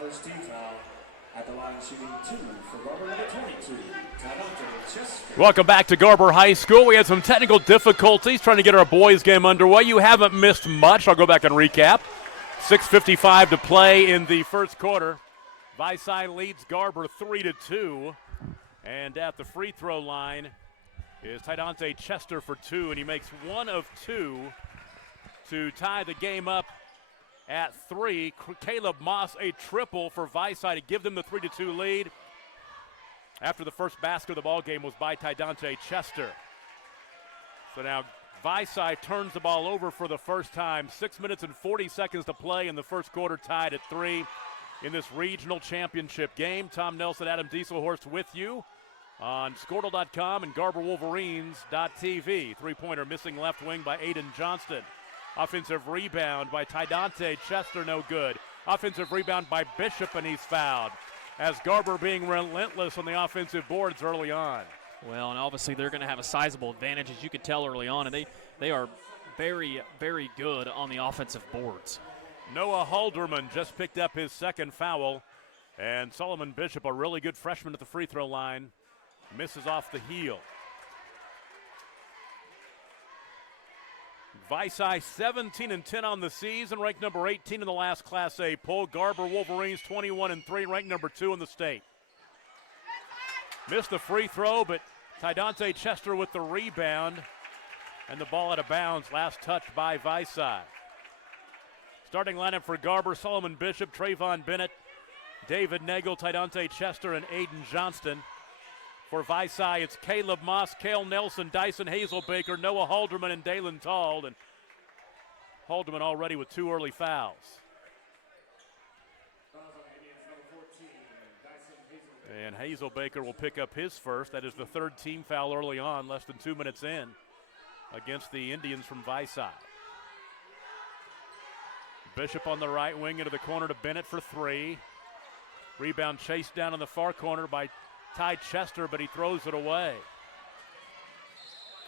First team foul at the line shooting 2 for Garber number 22, Tadante Chester. Welcome back to Garber High School. We had some technical difficulties trying to get our boys game underway. You haven't missed much. I'll go back and recap. 6:55 to play in the first quarter. Vici leads Garber 3-2. And at the free throw line is Tadante Chester for 2, and he makes 1 of 2 to tie the game up at 3. Caleb Moss, a triple for Vici to give them the 3-2 lead. After the first basket of the ball game was by Tadante Chester. So now Vici turns the ball over for the first time. 6 minutes and 40 seconds to play in the first quarter, tied at 3 in this regional championship game. Tom Nelson, Adam Dieselhorst with you on Squirtle.com and GarberWolverines.tv. Three-pointer missing left wing by Aiden Johnston. Offensive rebound by Tadante Chester, no good. Offensive rebound by Bishop, and he's fouled. As Garber being relentless on the offensive boards early on. Well, and obviously they're going to have a sizable advantage, as you could tell early on, and they are very, very good on the offensive boards. Noah Halderman just picked up his second foul, and Solomon Bishop, a really good freshman at the free throw line, misses off the heel. Vici 17-10 on the season, ranked number 18 in the last Class A poll. Garber Wolverines 21-3, ranked number 2 in the state. Missed the free throw, but Tadante Chester with the rebound, and the ball out of bounds. Last touch by Vici. Starting lineup for Garber: Solomon Bishop, Trayvon Bennett, David Nagel, Tadante Chester, and Aiden Johnston. For Vici, it's Caleb Moss, Cale Nelson, Dyson Hazelbaker, Noah Halderman, and Dalen Tald. And Halderman already with 2 early fouls. And Hazelbaker will pick up his first. That is the 3rd team foul early on, less than 2 minutes in, against the Indians from Vici. Bishop on the right wing into the corner to Bennett for 3. Rebound chased down in the far corner by Ty Chester, but he throws it away.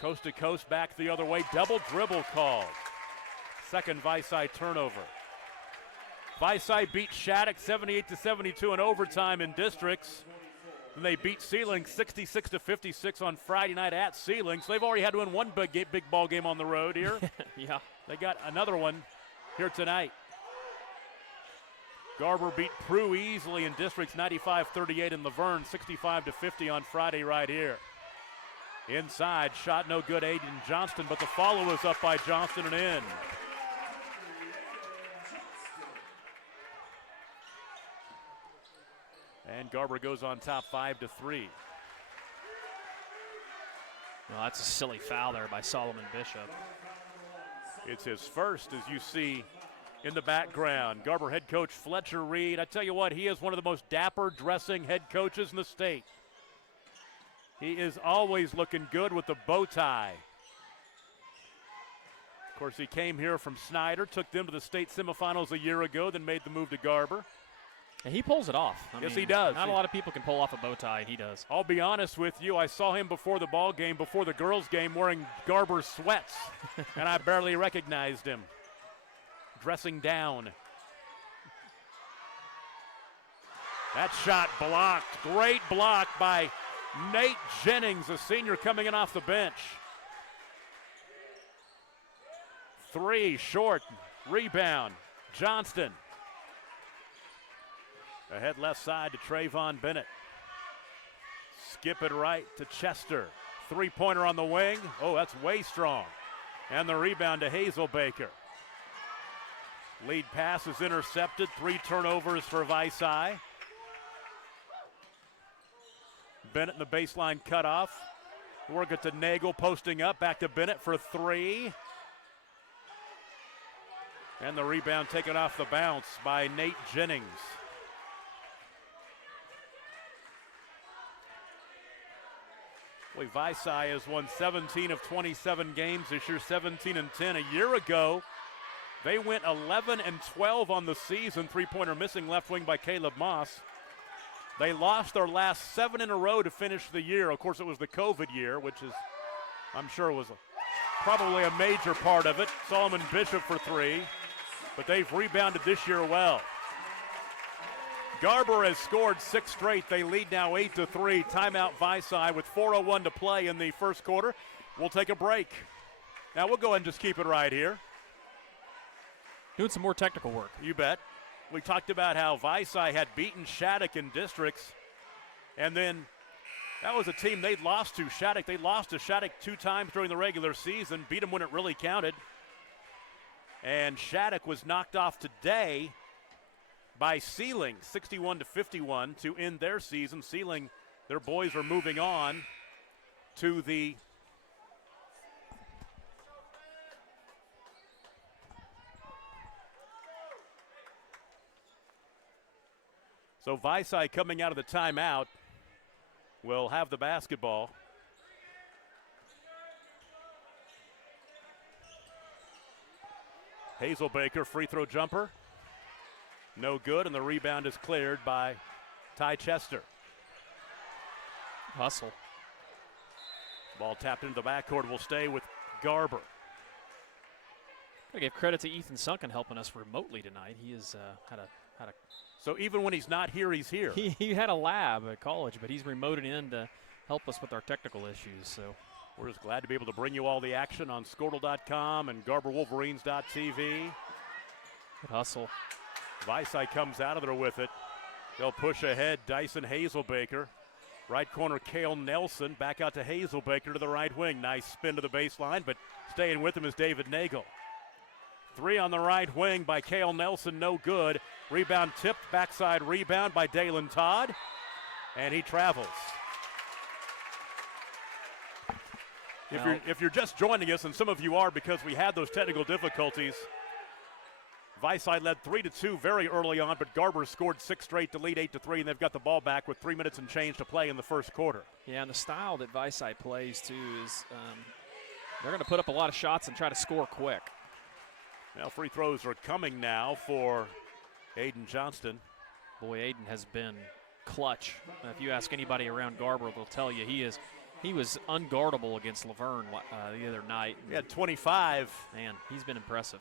Coast to coast, back the other way. Double dribble called. Second Vici turnover. Vici beat Shattuck 78-72 in overtime in districts. And they beat Sealing 66-56 on Friday night at Sealing. So they've already had to win one big ball game on the road here. Yeah. They got another one here tonight. Garber beat Prue easily in districts 95-38 in Laverne, 65-50 on Friday right here. Inside, shot no good, Aiden Johnston, but the follow is up by Johnston and in. And Garber goes on top 5-3. Well, that's a silly foul there by Solomon Bishop. It's his first, as you see in the background. Garber head coach Fletcher Reed. I tell you what, he is one of the most dapper dressing head coaches in the state. He is always looking good with the bow tie. Of course, he came here from Snyder, took them to the state semifinals a year ago, then made the move to Garber. And he pulls it off. Yes, he does. Not a lot of people can pull off a bow tie, and he does. I'll be honest with you, I saw him before the ball game, before the girls' game, wearing Garber sweats, and I barely recognized him. Dressing down. That shot blocked. Great block by Nate Jennings, a senior coming in off the bench. 3 short. Rebound. Johnston. Ahead left side to Trayvon Bennett. Skip it right to Chester. 3-pointer on the wing. Oh, that's way strong. And the rebound to Hazelbaker. Lead pass is intercepted. 3 turnovers for Vici. Bennett in the baseline cutoff. Work it to Nagel, posting up. Back to Bennett for 3. And the rebound taken off the bounce by Nate Jennings. Vici has won 17 of 27 games this year, 17-10. A year ago, they went 11-12 on the season. 3-pointer missing left wing by Caleb Moss. They lost their last 7 in a row to finish the year. Of course, it was the COVID year, which is, I'm sure, was probably a major part of it. Solomon Bishop for 3, but they've rebounded this year well. Garber has scored 6 straight. They lead now 8-3. Timeout Vici with 4:01 to play in the first quarter. We'll take a break. Now we'll go ahead and just keep it right here. Doing some more technical work. You bet. We talked about how Vici had beaten Shattuck in districts, and then that was a team they'd lost to, Shattuck. They lost to Shattuck 2 times during the regular season, beat them when it really counted. And Shattuck was knocked off today by Sealing, 61-51 to end their season. Sealing, their boys are moving on to the So Vici coming out of the timeout will have the basketball. Hazelbaker, free throw jumper. No good, and the rebound is cleared by Ty Chester. Hustle. Ball tapped into the backcourt, will stay with Garber. Gotta give credit to Ethan Sunken helping us remotely tonight. He has had a So even when he's not here, he's here. He had a lab at college, but he's remoted in to help us with our technical issues. So we're just glad to be able to bring you all the action on Squirtle.com and GarberWolverines.tv. Good hustle. Vici comes out of there with it. They'll push ahead. Dyson Hazelbaker. Right corner, Cale Nelson. Back out to Hazelbaker to the right wing. Nice spin to the baseline, but staying with him is David Nagel. 3 on the right wing by Cale Nelson, no good. Rebound tipped, backside rebound by Dalen Todd, and he travels. If you're just joining us, and some of you are because we had those technical difficulties, Vici led 3-2 very early on, but Garber scored 6 straight to lead 8-3, and they've got the ball back with 3 minutes and change to play in the first quarter. Yeah, and the style that Vici plays, too, is they're going to put up a lot of shots and try to score quick. Now free throws are coming now for Aiden Johnston. Boy, Aiden has been clutch. If you ask anybody around Garber, they'll tell you he was unguardable against Laverne the other night. He had 25. Man, he's been impressive.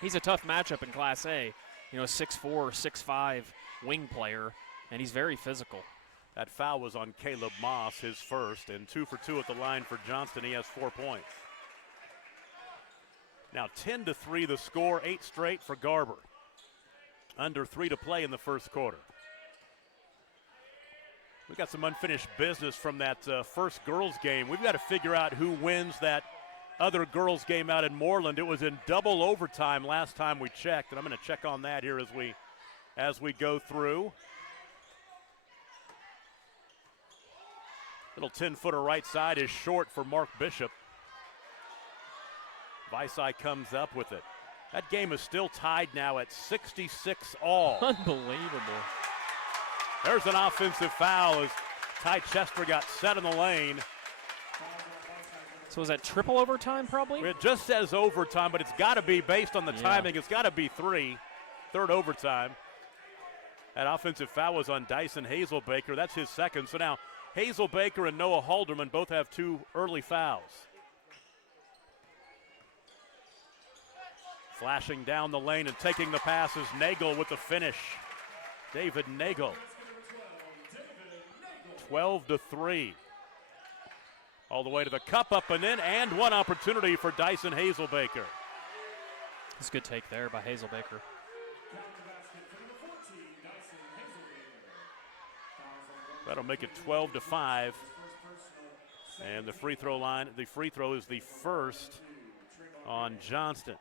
He's a tough matchup in Class A. You know, a 6'4", 6'5" wing player, and he's very physical. That foul was on Caleb Moss, his first, and 2 for 2 at the line for Johnston. He has 4 points. Now 10-3 the score, 8 straight for Garber. Under 3 to play in the first quarter. We got some unfinished business from that first girls game. We've got to figure out who wins that other girls game out in Moreland. It was in double overtime last time we checked, and I'm going to check on that here as we go through. Little 10-footer right side is short for Mark Bishop. Vici comes up with it. That game is still tied now at 66 all. Unbelievable. There's an offensive foul as Ty Chester got set in the lane. So is that triple overtime probably? It just says overtime, but it's got to be based on the timing. It's got to be 3, third overtime. That offensive foul was on Dyson Hazelbaker. That's his second. So now Hazelbaker and Noah Halderman both have 2 early fouls. Flashing down the lane and taking the pass is Nagel with the finish. David Nagel. 12-3. All the way to the cup, up and in, and one opportunity for Dyson Hazelbaker. That's a good take there by Hazelbaker. That'll make it 12-5. And the free throw line, the free throw is the first on Johnston.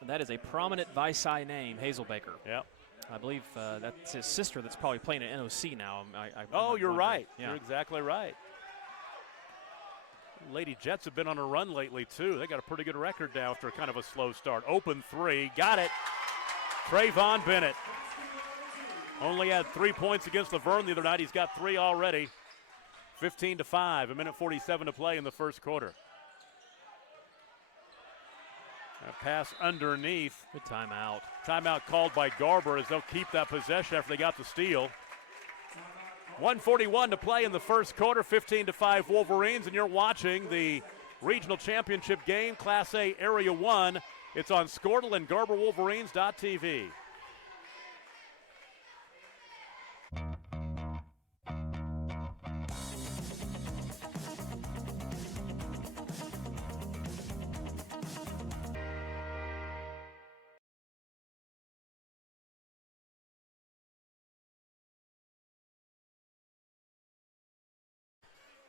And that is a prominent Vici name, Hazelbaker. Yep. I believe that's his sister that's probably playing at NOC now. You're right. Yeah. You're exactly right. Lady Jets have been on a run lately, too. They got a pretty good record now after kind of a slow start. Open 3. Got it. Trayvon Bennett. Only had 3 points against Laverne the other night. He's got 3 already. 15-5. 1:47 to play in the first quarter. A pass underneath. Good timeout. Timeout called by Garber as they'll keep that possession after they got the steal. 1:41 to play in the first quarter, 15-5 Wolverines, and you're watching the regional championship game, Class A Area 1. It's on Squirtle and GarberWolverines.tv.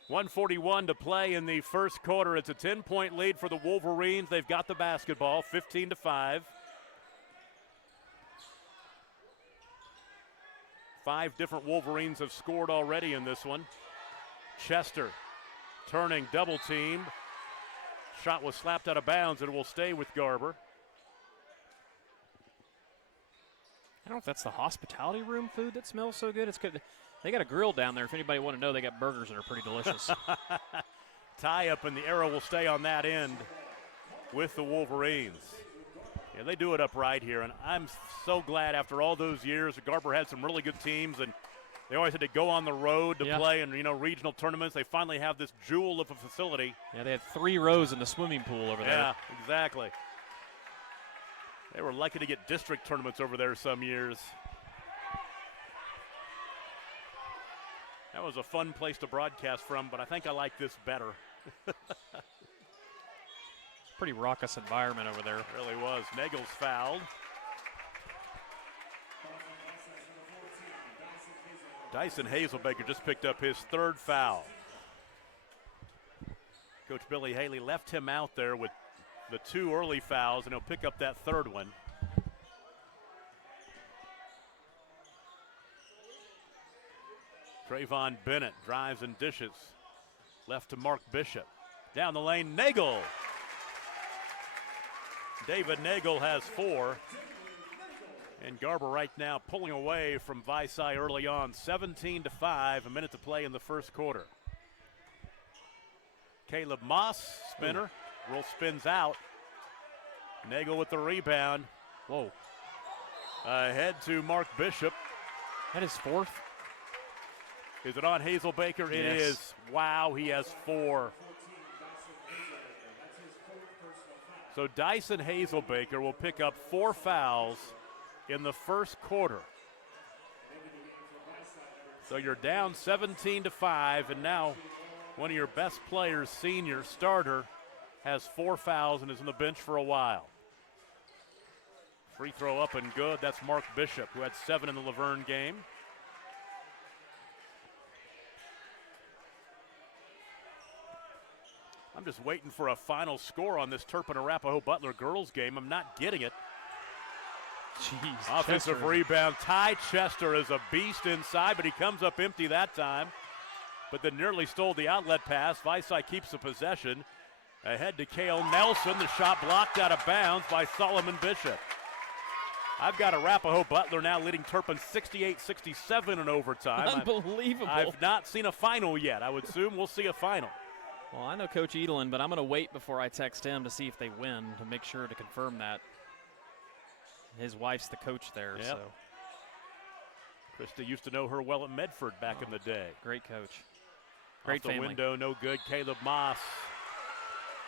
.141 to play in the first quarter. It's a 10-point lead for the Wolverines. They've got the basketball, 15-5. 5 different Wolverines have scored already in this one. Chester turning, double teamed. Shot was slapped out of bounds. It will stay with Garber. I don't know if that's the hospitality room food that smells so good. It's good. They got a grill down there. If anybody want to know, they got burgers that are pretty delicious. Tie up, and the arrow will stay on that end with the Wolverines. Yeah, they do it up right here, and I'm so glad after all those years, Garber had some really good teams, and they always had to go on the road to play in, regional tournaments. They finally have this jewel of a facility. Yeah, they had 3 rows in the swimming pool over there. Yeah, exactly. They were lucky to get district tournaments over there some years. That was a fun place to broadcast from, but I think I like this better. Pretty raucous environment over there. It really was. Nagel's fouled. Dyson Hazelbaker just picked up his 3rd foul. Coach Billy Haley left him out there with the 2 early fouls, and he'll pick up that 3rd one. Trayvon Bennett drives and dishes. Left to Mark Bishop. Down the lane, Nagel. David Nagel has 4. And Garber right now pulling away from Vici early on. 17-5, a minute to play in the first quarter. Caleb Moss, spinner. Roll spins out. Nagel with the rebound. Whoa. Ahead to Mark Bishop. That is 4th. Is it on Hazelbaker? It is. Wow, he has 4. So Dyson Hazelbaker will pick up 4 fouls in the first quarter. So you're down 17-5, and now one of your best players, senior starter, has 4 fouls and is on the bench for a while. Free throw up and good. That's Mark Bishop, who had 7 in the Laverne game. I'm just waiting for a final score on this Turpin Arapahoe Butler girls game. I'm not getting it. Jeez, Offensive Chester. rebound. Ty Chester is a beast inside, but he comes up empty that time. But then nearly stole the outlet pass. Vici keeps the possession. Ahead to Cale Nelson. The shot blocked out of bounds by Solomon Bishop. I've got Arapahoe Butler now leading Turpin 68-67 in overtime. Unbelievable. I've not seen a final yet. I would assume we'll see a final. Well, I know Coach Edelin, but I'm going to wait before I text him to see if they win to make sure to confirm that. His wife's the coach there, so. Krista used to know her well at Medford back in the day. Great coach. Great Off the family. window, no good. Caleb Moss.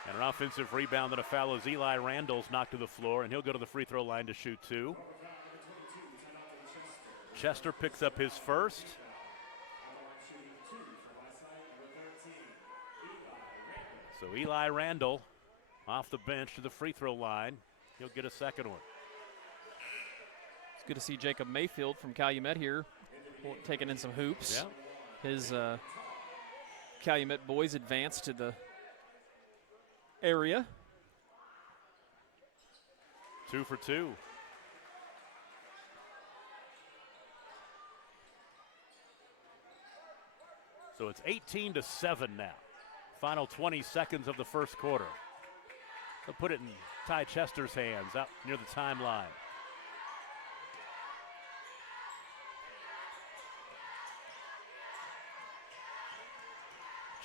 And an offensive rebound and a foul as Eli Randall's knocked to the floor, and he'll go to the free throw line to shoot 2. Chester picks up his first. So Eli Randall off the bench to the free throw line. He'll get a second one. It's good to see Jacob Mayfield from Calumet here taking in some hoops. Yeah. His Calumet boys advance to the area. 2 for 2. So it's 18-7 now. Final 20 seconds of the first quarter. They'll put it in Ty Chester's hands out near the timeline.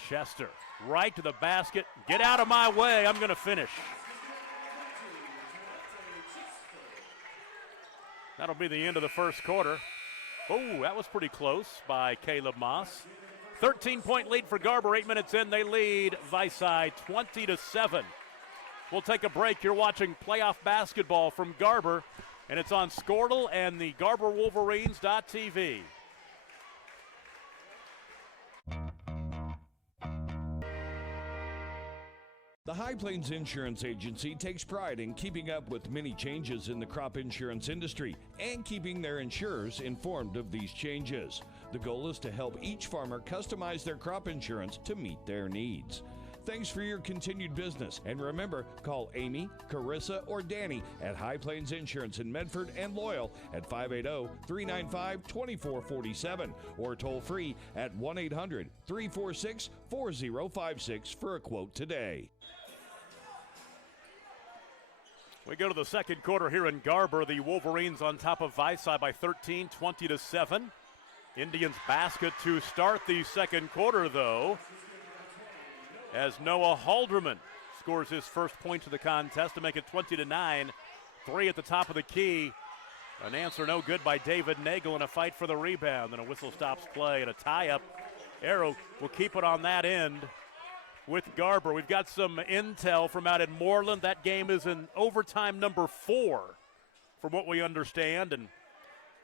Chester right to the basket. Get out of my way. I'm going to finish. That'll be the end of the first quarter. Oh, that was pretty close by Caleb Moss. 13-point lead for Garber. 8 minutes in, they lead Vici 20-7. We'll take a break. You're watching playoff basketball from Garber, and it's on Squirtle and the GarberWolverines.tv. The High Plains Insurance Agency takes pride in keeping up with many changes in the crop insurance industry and keeping their insurers informed of these changes. The goal is to help each farmer customize their crop insurance to meet their needs. Thanks for your continued business, and remember, call Amy, Carissa, or Danny at High Plains Insurance in Medford and Loyal at 580-395-2447 or toll free at 1-800-346-4056 for a quote today. We go to the second quarter here in Garber. The Wolverines on top of Vici by 13, 20-7. Indians basket to start the second quarter, though, as Noah Halderman scores his first point to the contest to make it 20-9. 3 at the top of the key. An answer no good by David Nagel in a fight for the rebound. And a whistle stops play and a tie-up. Arrow will keep it on that end with Garber. We've got some intel from out in Moreland. That game is in overtime number 4, from what we understand. And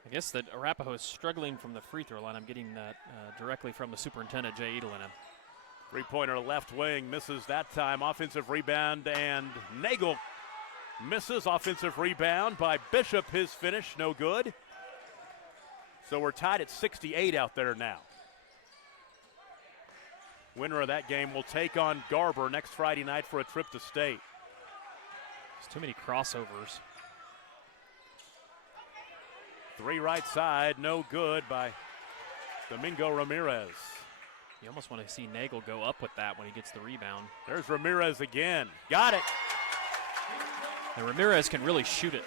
I guess that Arapahoe is struggling from the free throw line. I'm getting that directly from the superintendent, Jay Edelin. Three-pointer left wing misses that time. Offensive rebound, and Nagel misses. Offensive rebound by Bishop. His finish, no good. So we're tied at 68 out there now. Winner of that game will take on Garber next Friday night for a trip to state. There's too many crossovers. 3 right side, no good by Domingo Ramirez. You almost want to see Nagel go up with that when he gets the rebound. There's Ramirez again. Got it. And Ramirez can really shoot it.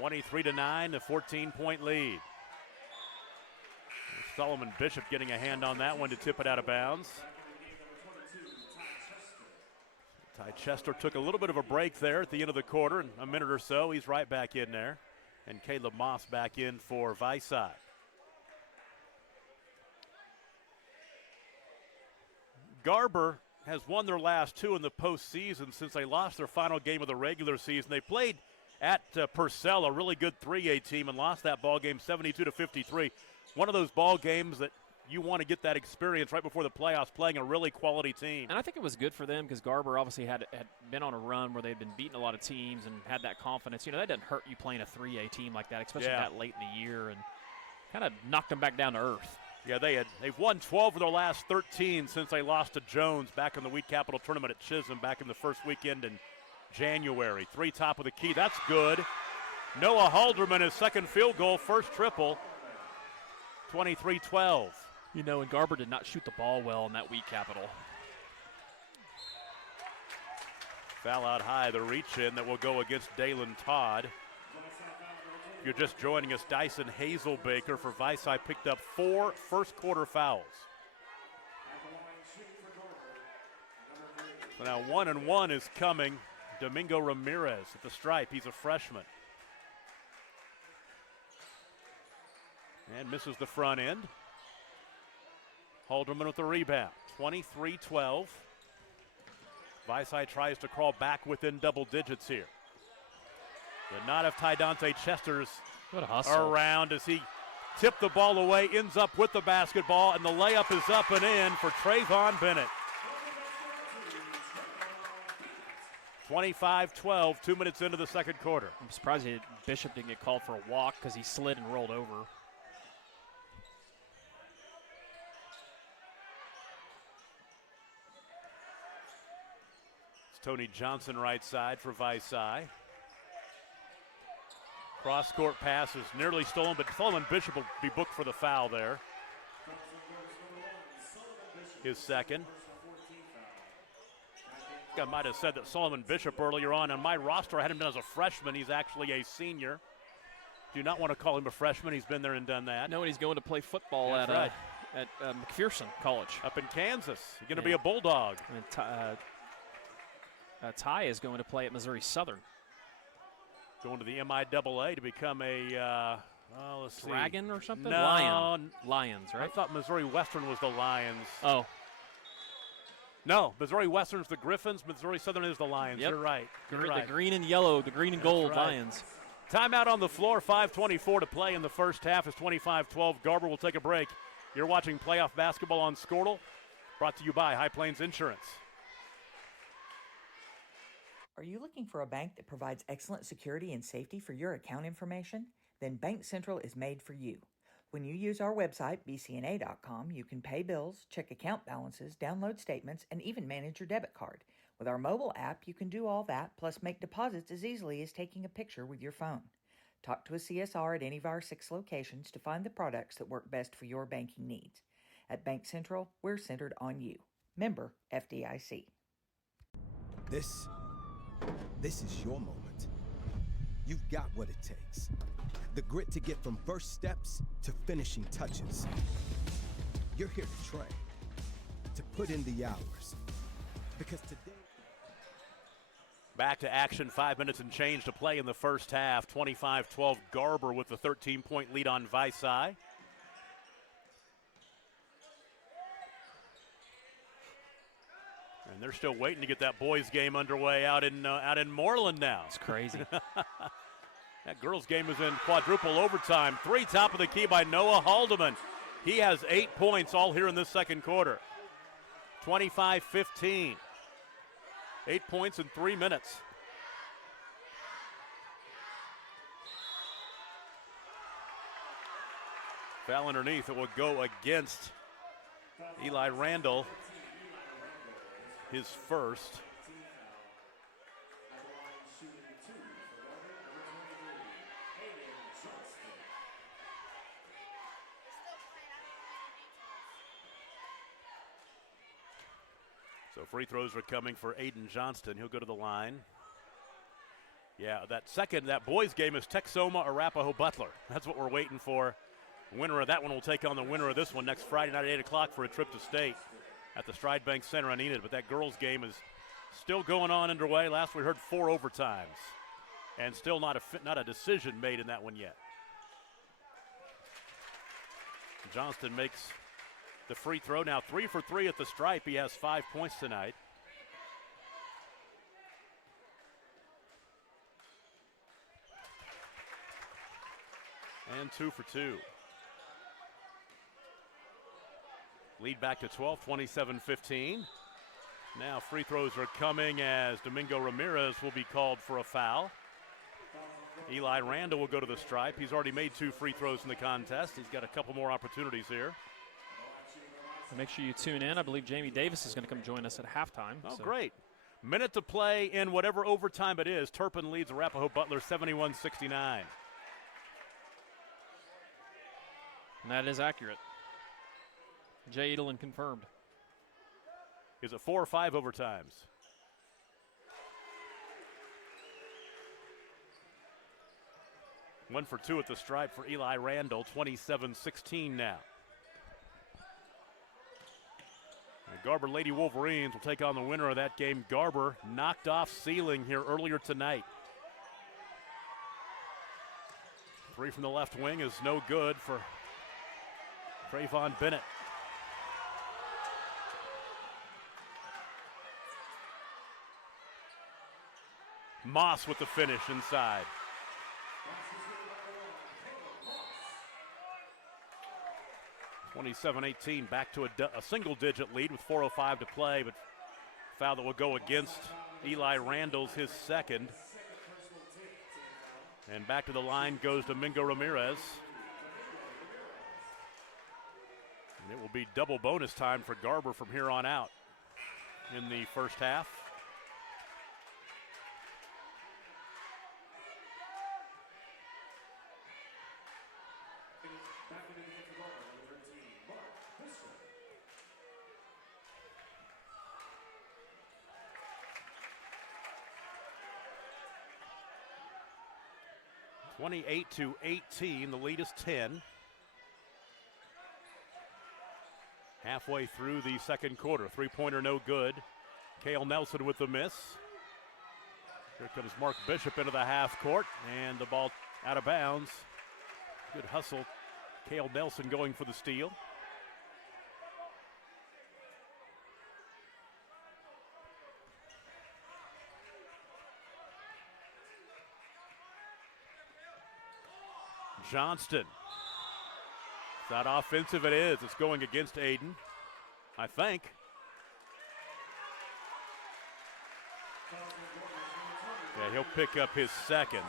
23-9, a 14-point lead. Solomon Bishop getting a hand on that one to tip it out of bounds. Ty Chester took a little bit of a break there at the end of the quarter. In a minute or so, he's right back in there. And Caleb Moss back in for Vici. Garber has won their last 2 in the postseason since they lost their final game of the regular season. They played at Purcell, a really good 3A team, and lost that ball game 72-53. One of those ball games that you want to get that experience right before the playoffs, playing a really quality team. And I think it was good for them because Garber obviously had been on a run where they'd been beating a lot of teams and had that confidence. You know, that doesn't hurt you playing a 3A team like that, especially that late in the year, and kind of knocked them back down to earth. Yeah, they've won 12 of their last 13 since they lost to Jones back in the Wheat Capital Tournament at Chisholm back in the first weekend in January. 3 top of the key, that's good. Noah Halderman, his second field goal, first triple, 23-12. You know, and Garber did not shoot the ball well in that Wheat Capital. Foul out high, the reach in that will go against Dalen Todd. If you're just joining us, Dyson Hazelbaker for Vici picked up 4 first quarter fouls. So now 1-1 is coming. Domingo Ramirez at the stripe. He's a freshman. And misses the front end. Halderman with the rebound. 23-12. Vici tries to crawl back within double digits here. But not if Tydante Chester's what a hustle. Around as he tipped the ball away, ends up with the basketball, and the layup is up and in for Trayvon Bennett. 25-12, 2 minutes into the second quarter. I'm surprised Bishop didn't get called for a walk because he slid and rolled over. It's Tony Johnson right side for Vici. Cross-court pass is nearly stolen, but Solomon Bishop will be booked for the foul there. His second. I might have said that Solomon Bishop earlier on my roster. I had him down as a freshman. He's actually a senior. Do not want to call him a freshman. He's been there and done that. No, and he's going to play football at McPherson College. Up in Kansas. He's going to be a Bulldog. And Ty is going to play at Missouri Southern. Going to the MIAA to become a Oh, let's see. Dragon or something? No. Lions, I right? thought Missouri Western was the Lions. Oh, No, Missouri Western's the Griffins. Missouri Southern is the Lions. Yep. You're right. You're the right. green and yellow, the green and gold right. Lions. Timeout on the floor, 5:24 to play in the first half. It's 25-12. Garber will take a break. You're watching playoff basketball on Squirtle, brought to you by High Plains Insurance. Are you looking for a bank that provides excellent security and safety for your account information? Then Bank Central is made for you. When you use our website, bcna.com, you can pay bills, check account balances, download statements, and even manage your debit card. With our mobile app, you can do all that, plus make deposits as easily as taking a picture with your phone. Talk to a CSR at any of our 6 locations to find the products that work best for your banking needs. At Bank Central, we're centered on you. Member FDIC. This is your moment. You've got what it takes. The grit to get from first steps to finishing touches. You're here to train, to put in the hours. Because today... Back to action, 5 minutes and change to play in the first half. 25-12 Garber with the 13-point lead on Vici. And they're still waiting to get that boys game underway out in Moreland now. It's crazy. That girls game is in quadruple overtime. 3 top of the key by Noah Haldeman. He has 8 points all here in this second quarter. 25-15. 8 points in 3 minutes. Foul underneath. It will go against Eli Randall. His first. So free throws are coming for Aiden Johnston. He'll go to the line. Yeah, that boys game is Texoma Arapahoe Butler. That's what we're waiting for. The winner of that one will take on the winner of this one next Friday night at 8 o'clock for a trip to state at the Stride Bank Center on Enid. But that girls game is still going on underway. Last we heard 4 overtimes. And still not a decision made in that one yet. Johnston makes the free throw. Now 3 for 3 at the stripe. He has 5 points tonight. And 2 for 2. Lead back to 12, 27-15. Now free throws are coming as Domingo Ramirez will be called for a foul. Eli Randall will go to the stripe. He's already made 2 free throws in the contest. He's got a couple more opportunities here. Make sure you tune in. I believe Jamie Davis is going to come join us at halftime. Oh, great. Minute to play in whatever overtime it is. Turpin leads Arapahoe Butler 71-69. And that is accurate. Jay Edelin confirmed. Is it 4 or 5 overtimes? One for 2 at the stripe for Eli Randall, 27-16 now. The Garber Lady Wolverines will take on the winner of that game. Garber knocked off ceiling here earlier tonight. 3 from the left wing is no good for Trayvon Bennett. Moss with the finish inside. (27-18) back to a single-digit lead with 4:05 to play, but foul that will go against Eli Randall's his second. And back to the line goes Domingo Ramirez. And it will be double bonus time for Garber from here on out in the first half. (28-18). The lead is 10. Halfway through the second quarter. 3-pointer no good. Cale Nelson with the miss. Here comes Mark Bishop into the half court, and the ball out of bounds. Good hustle. Cale Nelson going for the steal. Johnston. It's not offensive, it is. It's going against Aiden, I think. Yeah, he'll pick up his second.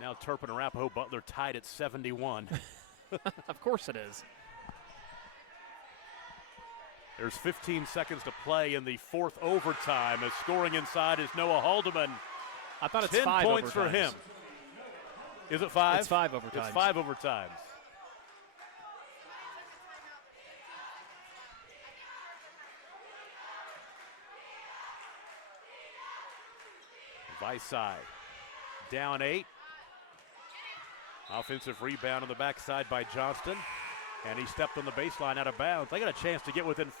Now Turpin and Arapahoe Butler tied at 71. Of course it is. There's 15 seconds to play in the fourth overtime. As scoring inside is Noah Haldeman. I thought it's 10 5 points for overtimes. him. Is it 5? It's 5 overtimes. It's 5 overtimes. Vici down 8. Offensive rebound on the backside by Johnston. And he stepped on the baseline out of bounds. They got a chance to get within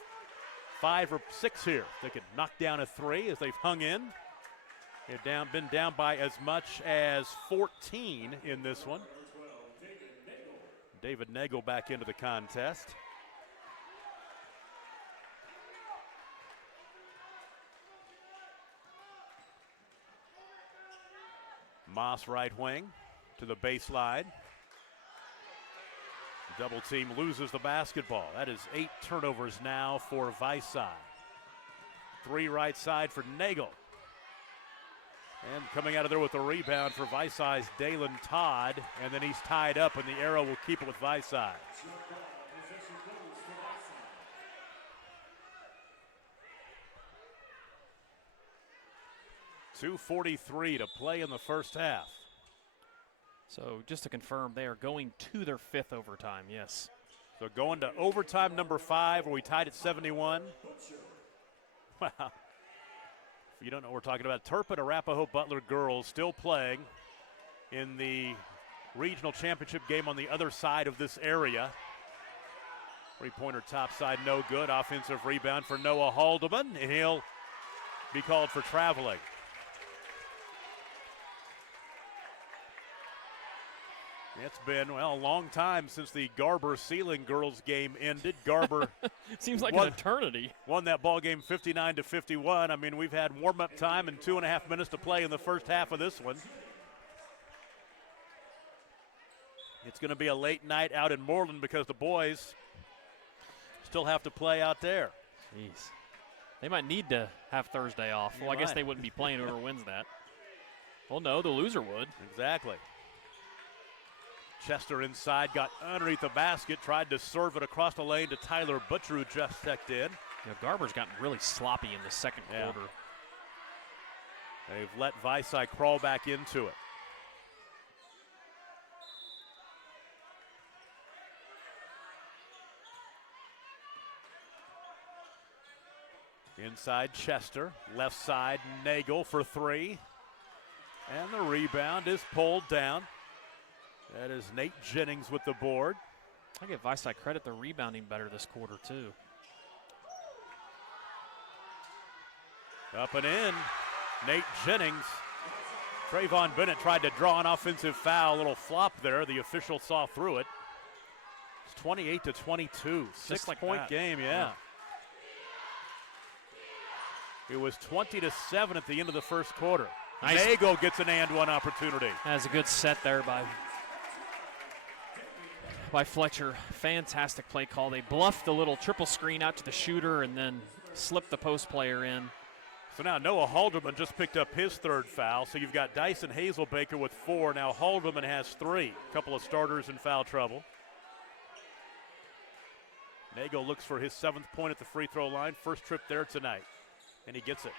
5 or 6 here. They could knock down a 3 as they've hung in. They've been down by as much as 14 in this one. David Nagel back into the contest. Moss right wing to the baseline. Double team loses the basketball. That is 8 turnovers now for Vici. 3 right side for Nagel. And coming out of there with a rebound for Vici's Dalen Todd. And then he's tied up, and the arrow will keep it with Vici. 2:43 to play in the first half. So just to confirm, they are going to their 5th overtime, yes. So going to overtime number 5, where we tied at 71. Wow. If you don't know what we're talking about, Turpin Arapahoe Butler girls still playing in the regional championship game on the other side of this area. 3-pointer top side, no good. Offensive rebound for Noah Haldeman, and he'll be called for traveling. It's been, well, a long time since the Garber Sealing girls game ended. Garber seems like an eternity. Won that ball game 59-51. I mean, we've had warm-up time and 2.5 minutes to play in the first half of this one. It's going to be a late night out in Moreland because the boys still have to play out there. Jeez. They might need to have Thursday off. Well, I guess they wouldn't be playing whoever wins that. Well, no, the loser would. Exactly. Chester inside, got underneath the basket, tried to serve it across the lane to Tyler Butcher, who just stepped in. Garber's gotten really sloppy in the second quarter. They've let Vici crawl back into it. Inside Chester, left side Nagel for 3. And the rebound is pulled down. That is Nate Jennings with the board. I give Vici credit, they're rebounding better this quarter too. Up and in, Nate Jennings. Trayvon Bennett tried to draw an offensive foul, a little flop there. The official saw through it. It's 28-22, 6-point game, yeah. It was 20-7 at the end of the first quarter. Nice. Nagel gets an and one opportunity. That's a good set there by Fletcher. Fantastic play call. They bluffed the little triple screen out to the shooter and then slipped the post player in. So now Noah Haldeman just picked up his 3rd foul. So you've got Dyson Hazelbaker with 4. Now Haldeman has 3. A couple of starters in foul trouble. Nagel looks for his 7th point at the free throw line. First trip there tonight. And he gets it.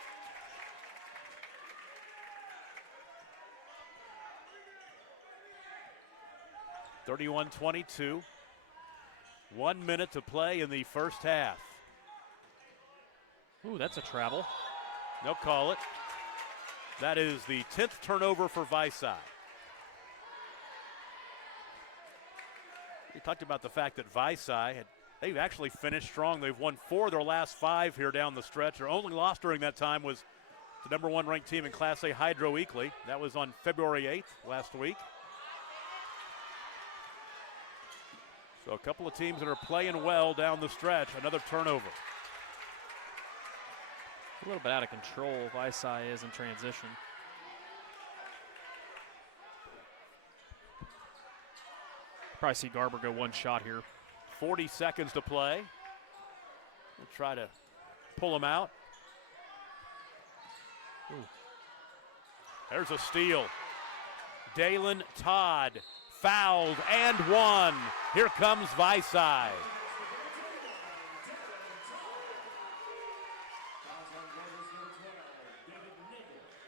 (31-22). 1 minute to play in the first half. Ooh, that's a travel. They'll call it. That is the 10th turnover for Vici. We talked about the fact that Vici they've actually finished strong. They've won 4 of their last 5 here down the stretch. Their only loss during that time was the #1 ranked team in Class A Hydro Eakly. That was on February 8th last week. So a couple of teams that are playing well down the stretch. Another turnover. A little bit out of control, Vici is in transition. Probably see Garber go one shot here. 40 seconds to play. We'll try to pull him out. Ooh. There's a steal. Dalen Todd fouled and one. Here comes Vici.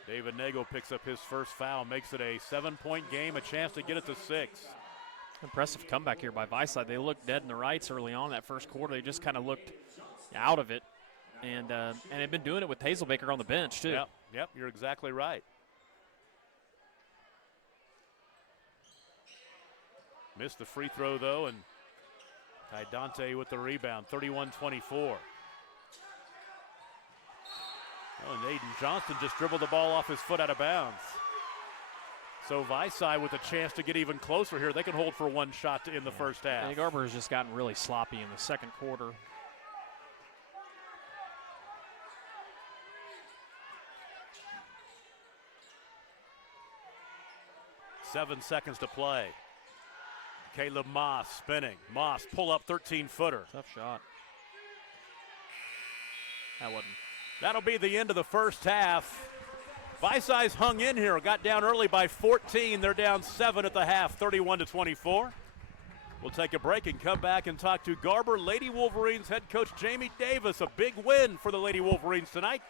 David Nagel picks up his first foul, makes it a 7-point game, a chance to get it to 6. Impressive comeback here by Vici. They looked dead in the rights early on that first quarter. They just kind of looked out of it, and they've been doing it with Hazelbaker on the bench too. Yep, you're exactly right. Missed the free throw though, and Ty Dante with the rebound, 31-24. Oh, and Aiden Johnston just dribbled the ball off his foot out of bounds. So Vici with a chance to get even closer here. They can hold for one shot in the first half. And Garber has just gotten really sloppy in the second quarter. Seven seconds to play. Caleb Moss spinning. Moss pull up 13-footer. Tough shot. That wasn't. That'll be the end of the first half. Vici's hung in here, got down early by 14. They're down 7 at the half, 31-24. We'll take a break and come back and talk to Garber Lady Wolverines head coach Jamie Davis. A big win for the Lady Wolverines tonight.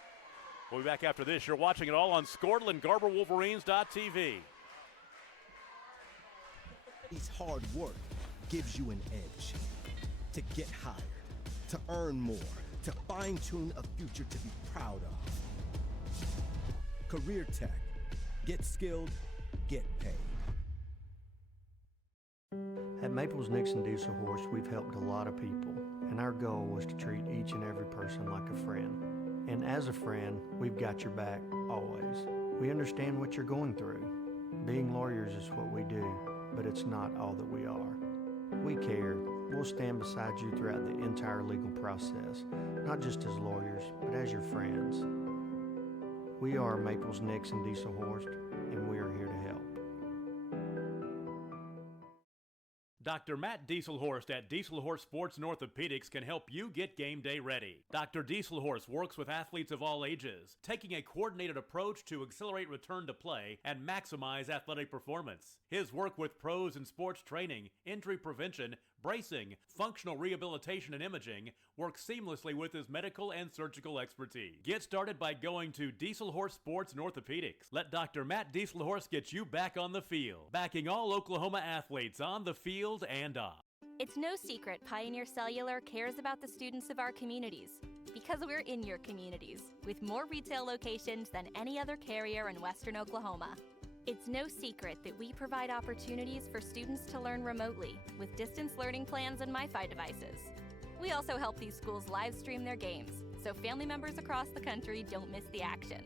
We'll be back after this. You're watching it all on Scortle and GarberWolverines.tv. Hard work gives you an edge to get hired, to earn more, to fine-tune a future to be proud of. Career Tech. Get skilled, get paid. At Maples Nixon Diesel Horse, we've helped a lot of people, and our goal was to treat each and every person like a friend. And as a friend, we've got your back, always. We understand what you're going through. Being lawyers is what we do, but it's not all that we are. We care. We'll stand beside you throughout the entire legal process, not just as lawyers, but as your friends. We are Maples Nixon Diesel Horse, and we are here to help. Dr. Matt Dieselhorst at Dieselhorst Sports and Orthopedics can help you get game day ready. Dr. Dieselhorst works with athletes of all ages, taking a coordinated approach to accelerate return to play and maximize athletic performance. His work with pros in sports training, injury prevention, bracing, functional rehabilitation, and imaging works seamlessly with his medical and surgical expertise. Get started by going to Dieselhorst Sports and Orthopedics. Let Dr. Matt Dieselhorst get you back on the field, backing all Oklahoma athletes on the field and off. It's no secret Pioneer Cellular cares about the students of our communities because we're in your communities with more retail locations than any other carrier in Western Oklahoma. It's no secret that we provide opportunities for students to learn remotely with distance learning plans and MiFi devices. We also help these schools live stream their games so family members across the country don't miss the action.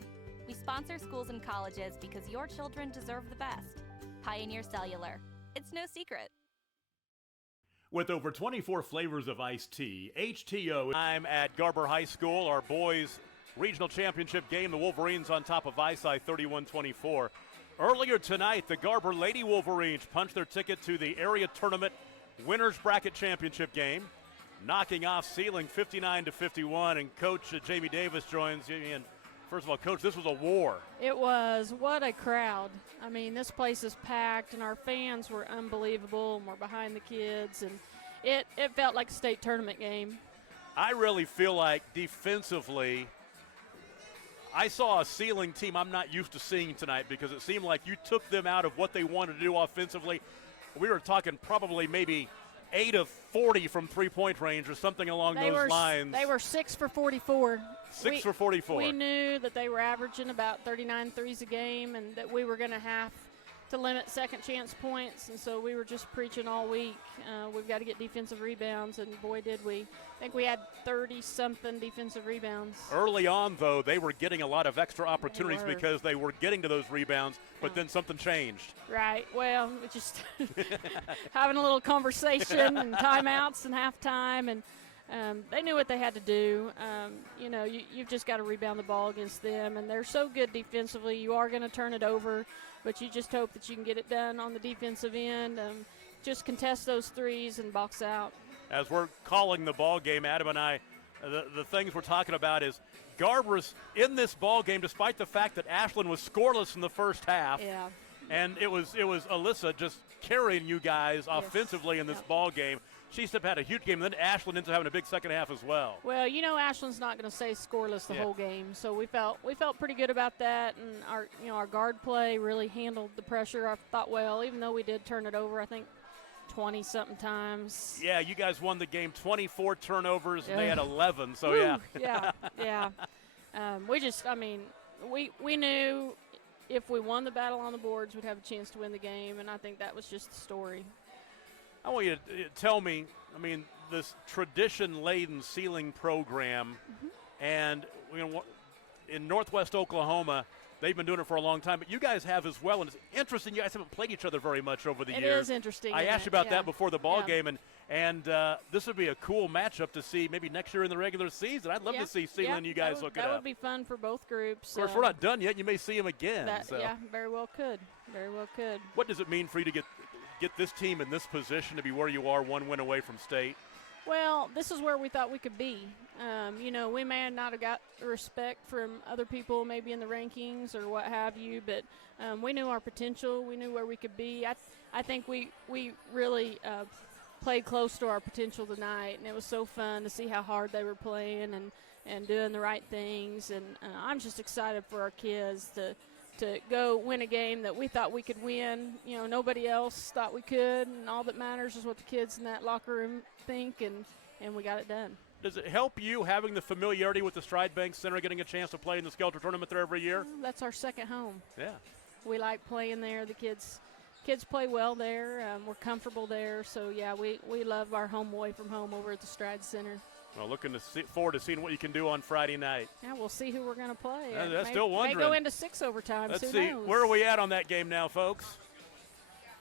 We sponsor schools and colleges because your children deserve the best. Pioneer Cellular. It's no secret. With over 24 flavors of iced tea, HTO. I'm at Garber High School, our boys' regional championship game. The Wolverines on top of Vici 31-24. Earlier tonight, the Garber Lady Wolverines punched their ticket to the area tournament winners bracket championship game, knocking off Sealing 59-51. And Coach Jamie Davis joins you. And first of all, Coach, this was a war. It was. What a crowd. I mean, this place is packed, and our fans were unbelievable, and we're behind the kids, and it felt like a state tournament game. I really feel like defensively, I saw a Sealing team I'm not used to seeing tonight because it seemed like you took them out of what they wanted to do offensively. We were talking probably maybe 8 of 40 from three-point range or something along those lines. They were 6 for 44. 6 for 44. We knew that they were averaging about 39 threes a game and that we were going to have to limit second chance points, and so we were just preaching all week. We've got to get defensive rebounds, and boy, did we. I think we had 30-something defensive rebounds. Early on, though, they were getting a lot of extra opportunities because they were getting to those rebounds, but then something changed. Right. Well, we just having a little conversation and timeouts and halftime, and they knew what they had to do. You've just got to rebound the ball against them, and they're so good defensively. You are going to turn it over, but you just hope that you can get it done on the defensive end. Just contest those threes and box out. As we're calling the ball game, Adam and I, the things we're talking about is Garber's in this ball game, despite the fact that Ashland was scoreless in the first half. Yeah. And it was Alyssa just carrying you guys offensively in this ball game. She's had a huge game, and then Ashland ends up having a big second half as well. Well, Ashland's not going to stay scoreless the whole game, so we felt pretty good about that, and our guard play really handled the pressure. I thought, even though we did turn it over, I think 20-something times. Yeah, you guys won the game 24 turnovers, and they had 11, so Woo, yeah. We knew if we won the battle on the boards, we'd have a chance to win the game, and I think that was just the story. I want you to tell me, this tradition-laden ceiling program, and in Northwest Oklahoma, they've been doing it for a long time, but you guys have as well, and it's interesting. You guys haven't played each other very much over the years. It is interesting. I asked you about that before the ball game, and this would be a cool matchup to see maybe next year in the regular season. I'd love to see Sealand and you guys look it up. That would be fun for both groups. Of course, we're not done yet. You may see them again. Yeah, very well could. Very well could. What does it mean for you to get this team in this position to be where you are, one win away from state? Well, this is where we thought we could be. We may not have got the respect from other people maybe in the rankings or what have you, but we knew our potential. We knew where we could be. I think we really played close to our potential tonight, and it was so fun to see how hard they were playing and doing the right things. And I'm just excited for our kids to go win a game that we thought we could win. Nobody else thought we could, and all that matters is what the kids in that locker room think, and we got it done. Does it help you having the familiarity with the Stride Bank Center, getting a chance to play in the Skelter tournament there every year? That's our second home. Yeah. We like playing there. The kids play well there. We're comfortable there. So, we love our home away from home over at the Stride Center. Well, looking forward to seeing what you can do on Friday night. Yeah, we'll see who we're going to play. That's still wondering. May go into 6 overtime. Let's see. Where are we at on that game now, folks?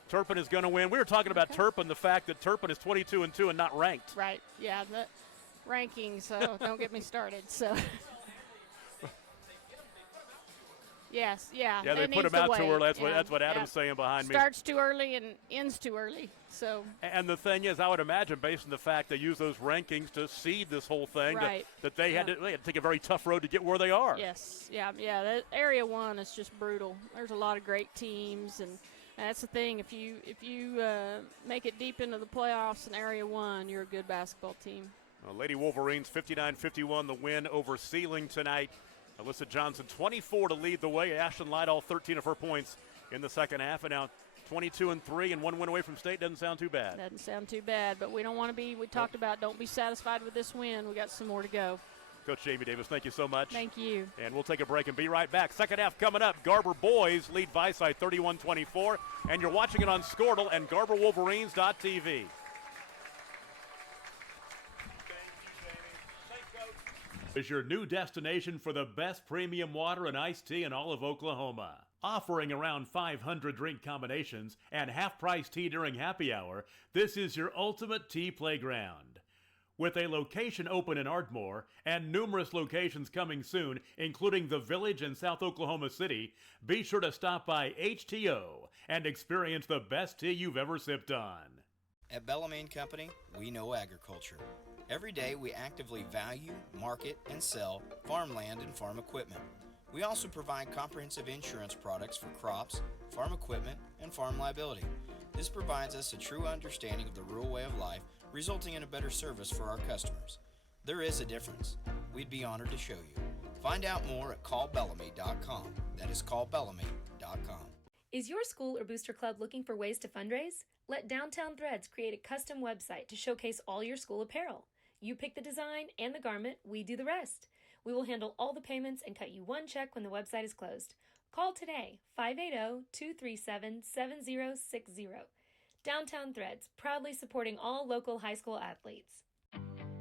Turpin is going to win. We were talking about Turpin, the fact that Turpin is 22-2 and not ranked. Right. Yeah, the rankings, don't get me started. So. Yes, yeah. Yeah, they put him out too early. That's what Adam's saying behind me. Starts too early and ends too early. So. And the thing is, I would imagine, based on the fact they use those rankings to seed this whole thing, that they had to take a very tough road to get where they are. Yes, yeah. That Area 1 is just brutal. There's a lot of great teams, and that's the thing. If you make it deep into the playoffs in Area 1, you're a good basketball team. Well, Lady Wolverines 59-51, the win over Sealing tonight. Alyssa Johnson, 24 to lead the way. Ashton Lydahl, 13 of her points in the second half. And now 22-3 and 1 win away from state. Doesn't sound too bad. Doesn't sound too bad, but we don't want to be, we talked about, don't be satisfied with this win. We got some more to go. Coach Jamie Davis, thank you so much. Thank you. And we'll take a break and be right back. Second half coming up. Garber boys lead Vici 31-24. And you're watching it on Scortal and GarberWolverines.tv. Is your new destination for the best premium water and iced tea in all of Oklahoma. Offering around 500 drink combinations and half-price tea during happy hour, this is your ultimate tea playground. With a location open in Ardmore and numerous locations coming soon, including the Village in South Oklahoma City, be sure to stop by HTO and experience the best tea you've ever sipped on. At Bellarmine Company, we know agriculture. Every day we actively value, market, and sell farmland and farm equipment. We also provide comprehensive insurance products for crops, farm equipment, and farm liability. This provides us a true understanding of the rural way of life, resulting in a better service for our customers. There is a difference. We'd be honored to show you. Find out more at callbellamy.com. That is callbellamy.com. Is your school or booster club looking for ways to fundraise? Let Downtown Threads create a custom website to showcase all your school apparel. You pick the design and the garment, we do the rest. We will handle all the payments and cut you one check when the website is closed. Call today, 580-237-7060. Downtown Threads, proudly supporting all local high school athletes.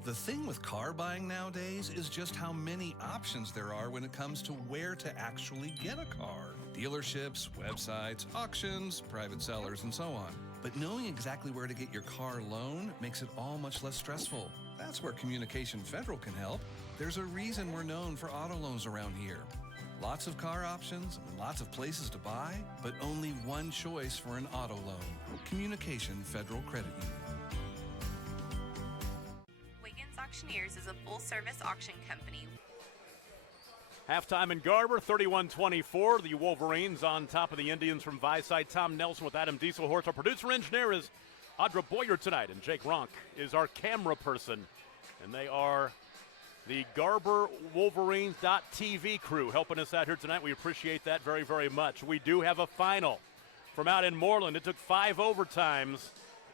The thing with car buying nowadays is just how many options there are when it comes to where to actually get a car. Dealerships, websites, auctions, private sellers, and so on. But knowing exactly where to get your car loan makes it all much less stressful. That's where Communication Federal can help. There's a reason we're known for auto loans around here. Lots of car options, lots of places to buy, but only one choice for an auto loan. Communication Federal Credit Union. Auctioneers is a full-service auction company. Halftime in Garber, 31-24. The Wolverines on top of the Indians from Vici. Tom Nelson with Adam Dieselhorst. Our producer-engineer is Audra Boyer tonight, and Jake Ronk is our camera person. And they are the Garber Wolverines.tv crew helping us out here tonight. We appreciate that very, very much. We do have a final from out in Moreland. It took 5 overtimes.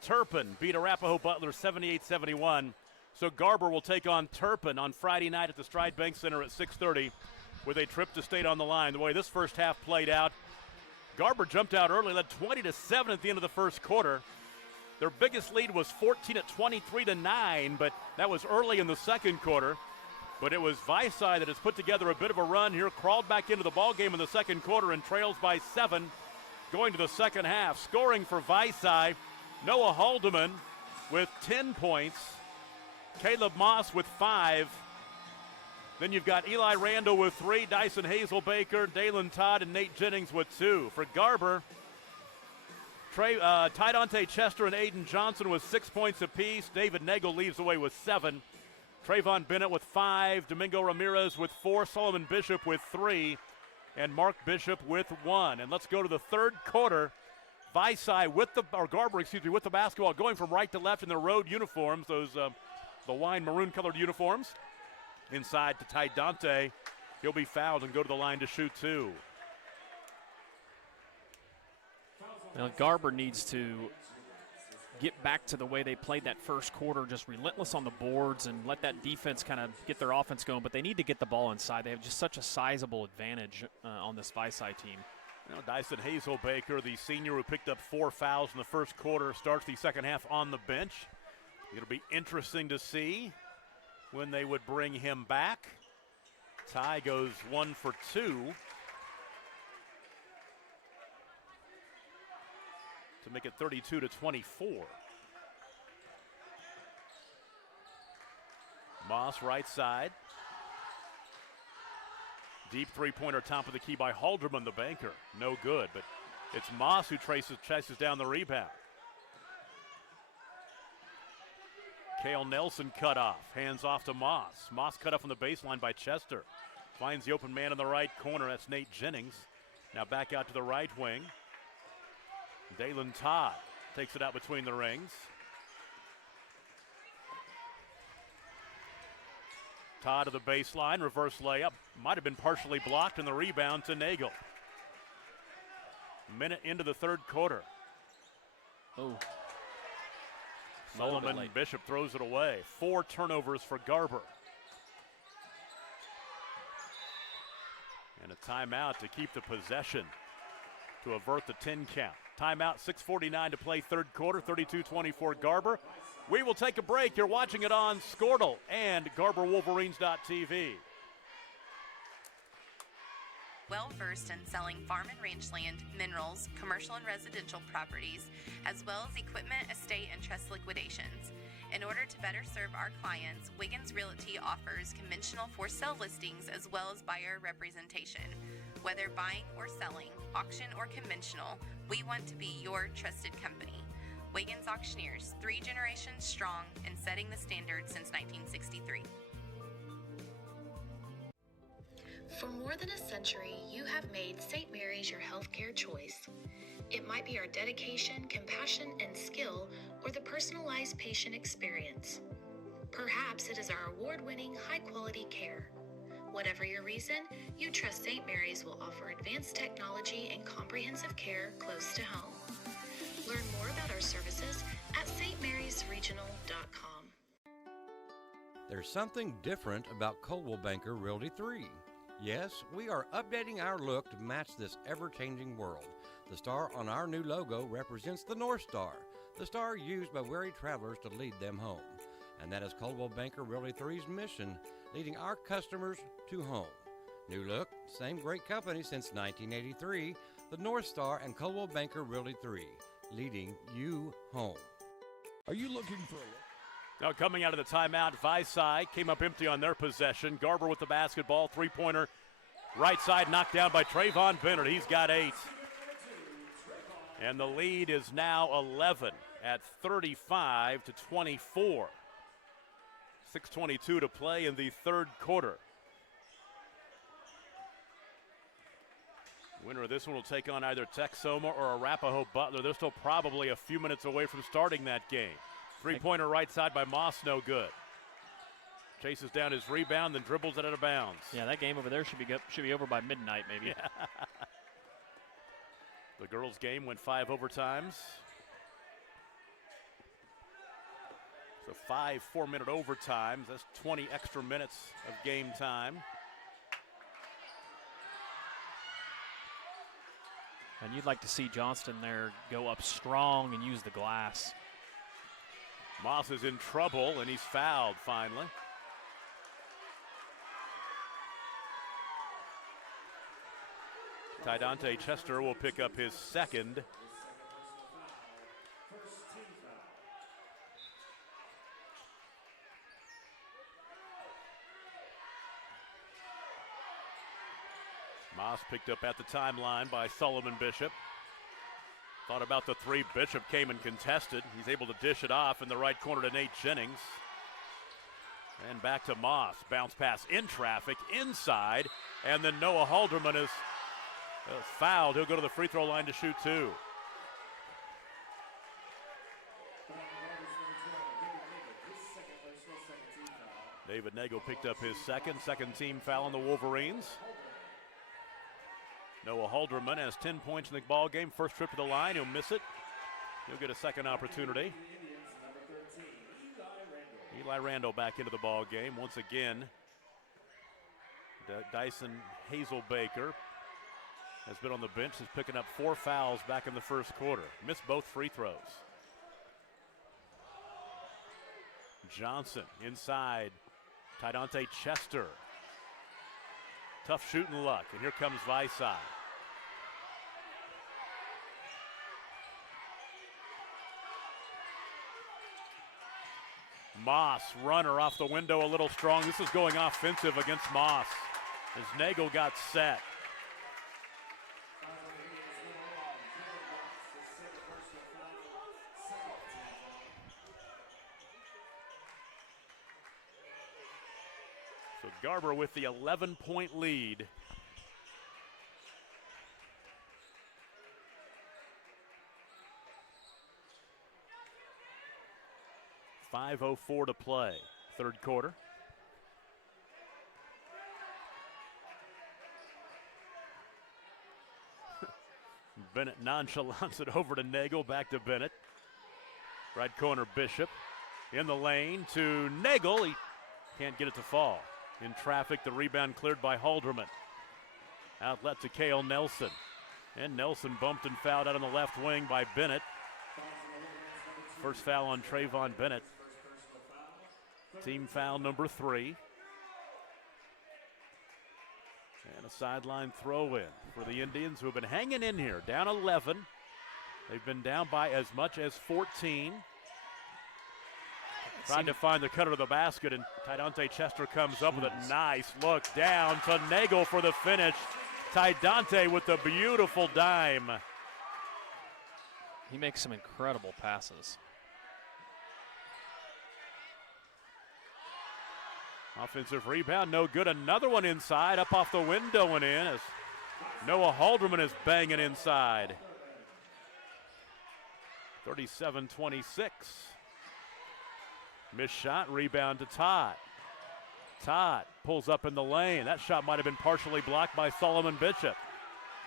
Turpin beat Arapahoe Butler 78-71. So Garber will take on Turpin on Friday night at the Stride Bank Center at 6:30 with a trip to state on the line. The way this first half played out, Garber jumped out early, led 20-7 at the end of the first quarter. Their biggest lead was 14 at 23-9, but that was early in the second quarter. But it was Vici that has put together a bit of a run here, crawled back into the ballgame in the second quarter and trails by 7 going to the second half. Scoring for Vici, Noah Haldeman with 10 points. Caleb Moss with 5. Then you've got Eli Randall with 3, Dyson Hazelbaker, Dalen Todd, and Nate Jennings with 2. For Garber, Ty Dante Chester and Aiden Johnson with 6 points apiece. David Nagel leaves away with 7. Trayvon Bennett with 5. Domingo Ramirez with 4. Solomon Bishop with 3. And Mark Bishop with 1. And let's go to the third quarter. Vici with the basketball, going from right to left in their road uniforms, those the wine maroon colored uniforms. Inside to Ty Dante. He'll be fouled and go to the line to shoot 2. Now Garber needs to get back to the way they played that first quarter, just relentless on the boards and let that defense kind of get their offense going. But they need to get the ball inside. They have just such a sizable advantage on this Vici team. You know, Dyson Hazelbaker, the senior who picked up 4 fouls in the first quarter, starts the second half on the bench. It'll be interesting to see when they would bring him back. Ty goes 1 for 2. To make it 32-24. Moss right side. Deep three-pointer top of the key by Halderman, the banker. No good, but it's Moss who chases down the rebound. Cale Nelson cut off, hands off to Moss. Moss cut off on the baseline by Chester. Finds the open man in the right corner, that's Nate Jennings. Now back out to the right wing. Dalen Todd takes it out between the rings. Todd to the baseline, reverse layup. Might have been partially blocked, and the rebound to Nagel. Minute into the third quarter. Oh. Solomon Bishop throws it away. 4 turnovers for Garber. And a timeout to keep the possession to avert the 10 count. Timeout, 6:49 to play third quarter, 32-24 Garber. We will take a break. You're watching it on Scortle and GarberWolverines.tv. Well versed in selling farm and range land, minerals, commercial and residential properties, as well as equipment, estate, and trust liquidations. In order to better serve our clients, Wiggins Realty offers conventional for-sale listings as well as buyer representation. Whether buying or selling, auction or conventional, we want to be your trusted company. Wiggins Auctioneers, 3 generations strong and setting the standard since 1963. For more than a century, you have made St. Mary's your healthcare choice. It might be our dedication, compassion, and skill, or the personalized patient experience. Perhaps it is our award-winning, high-quality care. Whatever your reason, you trust St. Mary's will offer advanced technology and comprehensive care close to home. Learn more about our services at stmarysregional.com. There's something different about Coldwell Banker Realty 3. Yes, we are updating our look to match this ever-changing world. The star on our new logo represents the North Star, the star used by weary travelers to lead them home. And that is Coldwell Banker Realty 3's mission, leading our customers to home. New look, same great company since 1983, the North Star and Coldwell Banker Realty 3, leading you home. Are you looking for a... Now coming out of the timeout, Vici came up empty on their possession. Garber with the basketball, three-pointer, right side knocked down by Trayvon Bennett. He's got 8. And the lead is now 11 at 35-24. 6:22 to play in the third quarter. Winner of this one will take on either Texoma or Arapahoe Butler. They're still probably a few minutes away from starting that game. Three-pointer right side by Moss, no good. Chases down his rebound, then dribbles it out of bounds. Yeah, that game over there should be over by midnight, maybe. Yeah. The girls' game went 5 overtimes. So 5 4-minute overtimes. That's 20 extra minutes of game time. And you'd like to see Johnston there go up strong and use the glass. Moss is in trouble, and he's fouled finally. Tydante Chester will pick up his second. Moss picked up at the timeline by Solomon Bishop. Thought about the three. Bishop came and contested. He's able to dish it off in the right corner to Nate Jennings. And back to Moss. Bounce pass in traffic, inside. And then Noah Halderman is fouled. He'll go to the free throw line to shoot 2. David Nagel picked up his second team foul on the Wolverines. Noah Halderman has 10 points in the ball game. First trip to the line, he'll miss it. He'll get a second opportunity. Eli Randall back into the ball game once again. Dyson Hazelbaker has been on the bench. He's picking up 4 fouls back in the first quarter. Missed both free throws. Johnson inside. Tydante Chester. Tough shooting luck, and here comes Vici. Moss, runner off the window a little strong. This is going offensive against Moss as Nagel got set. So Garber with the 11-point lead. .504 to play, third quarter. Bennett nonchalants it over to Nagel, back to Bennett. Right corner Bishop in the lane to Nagel. He can't get it to fall. In traffic, the rebound cleared by Halderman. Outlet to Cale Nelson. And Nelson bumped and fouled out on the left wing by Bennett. First foul on Trayvon Bennett. Team foul number 3. And a sideline throw in for the Indians, who have been hanging in here, down 11. They've been down by as much as 14. Trying to find the cutter of the basket, and Tydante Chester comes up with a nice look down to Nagel for the finish. Tydante with the beautiful dime. He makes some incredible passes. Offensive rebound, no good. Another one inside, up off the window and in as Noah Halderman is banging inside. 37-26. Missed shot, rebound to Todd. Todd pulls up in the lane. That shot might have been partially blocked by Solomon Bishop.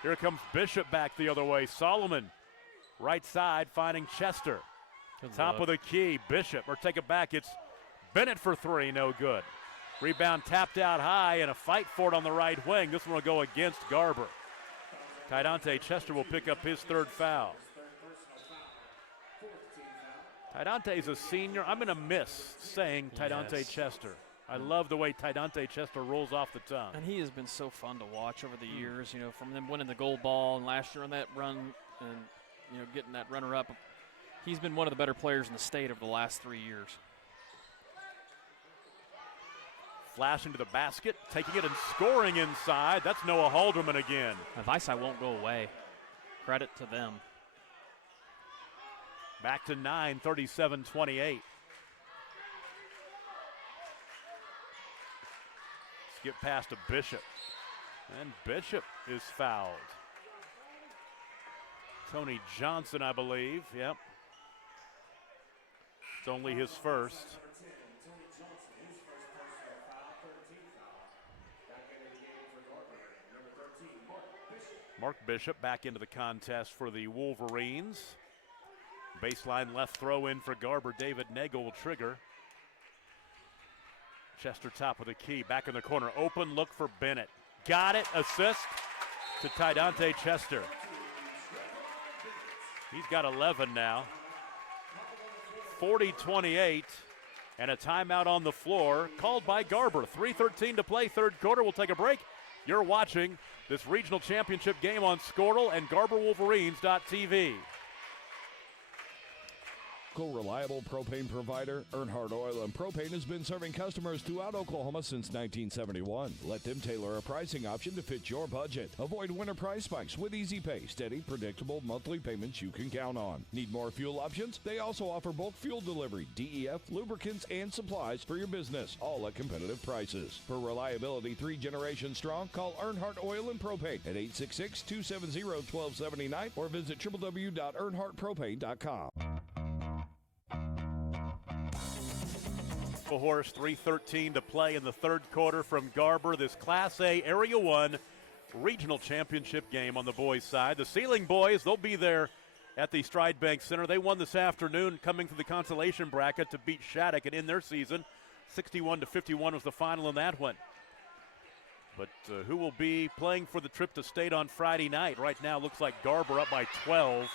Here comes Bishop back the other way. Solomon, right side, finding Chester. Top of the key, Bishop, or take it back. It's Bennett for 3, no good. Rebound tapped out high and a fight for it on the right wing. This one will go against Garber. Tydante Chester will pick up his third foul. Tydante is a senior. I'm going to miss saying Tydante Chester. I love the way Tydante Chester rolls off the tongue. And he has been so fun to watch over the years, you know, from them winning the gold ball and last year on that run and, you know, getting that runner-up. He's been one of the better players in the state over the last 3 years. Flashing to the basket, taking it and scoring inside. That's Noah Halderman again. Vici won't go away. Credit to them. Back to 9, 37-28. Skip past to Bishop. And Bishop is fouled. Tony Johnson, I believe. Yep. It's only his first. Mark Bishop back into the contest for the Wolverines. Baseline left throw in for Garber. David Nagel will trigger. Chester top of the key. Back in the corner. Open look for Bennett. Got it. Assist to Tydante Chester. He's got 11 now. 40-28. And a timeout on the floor called by Garber. 3:13 to play, third quarter. We'll take a break. You're watching this regional championship game on Squirtle and GarberWolverines.tv. Reliable propane provider, Earnhardt Oil and Propane has been serving customers throughout Oklahoma since 1971. Let them tailor a pricing option to fit your budget. Avoid winter price spikes with easy pay, steady, predictable monthly payments you can count on. Need more fuel options? They also offer bulk fuel delivery, DEF, lubricants, and supplies for your business, all at competitive prices. For reliability 3 generations strong, call Earnhardt Oil and Propane at 866-270-1279 or visit www.earnhardtpropane.com. Horse, 3:13 to play in the third quarter from Garber. This Class A Area 1 regional championship game on the boys' side. The Ceiling Boys, they'll be there at the Stride Bank Center. They won this afternoon coming through the consolation bracket to beat Shattuck and end their season. 61-51 was the final in that one. But who will be playing for the trip to state on Friday night? Right now looks like Garber up by 12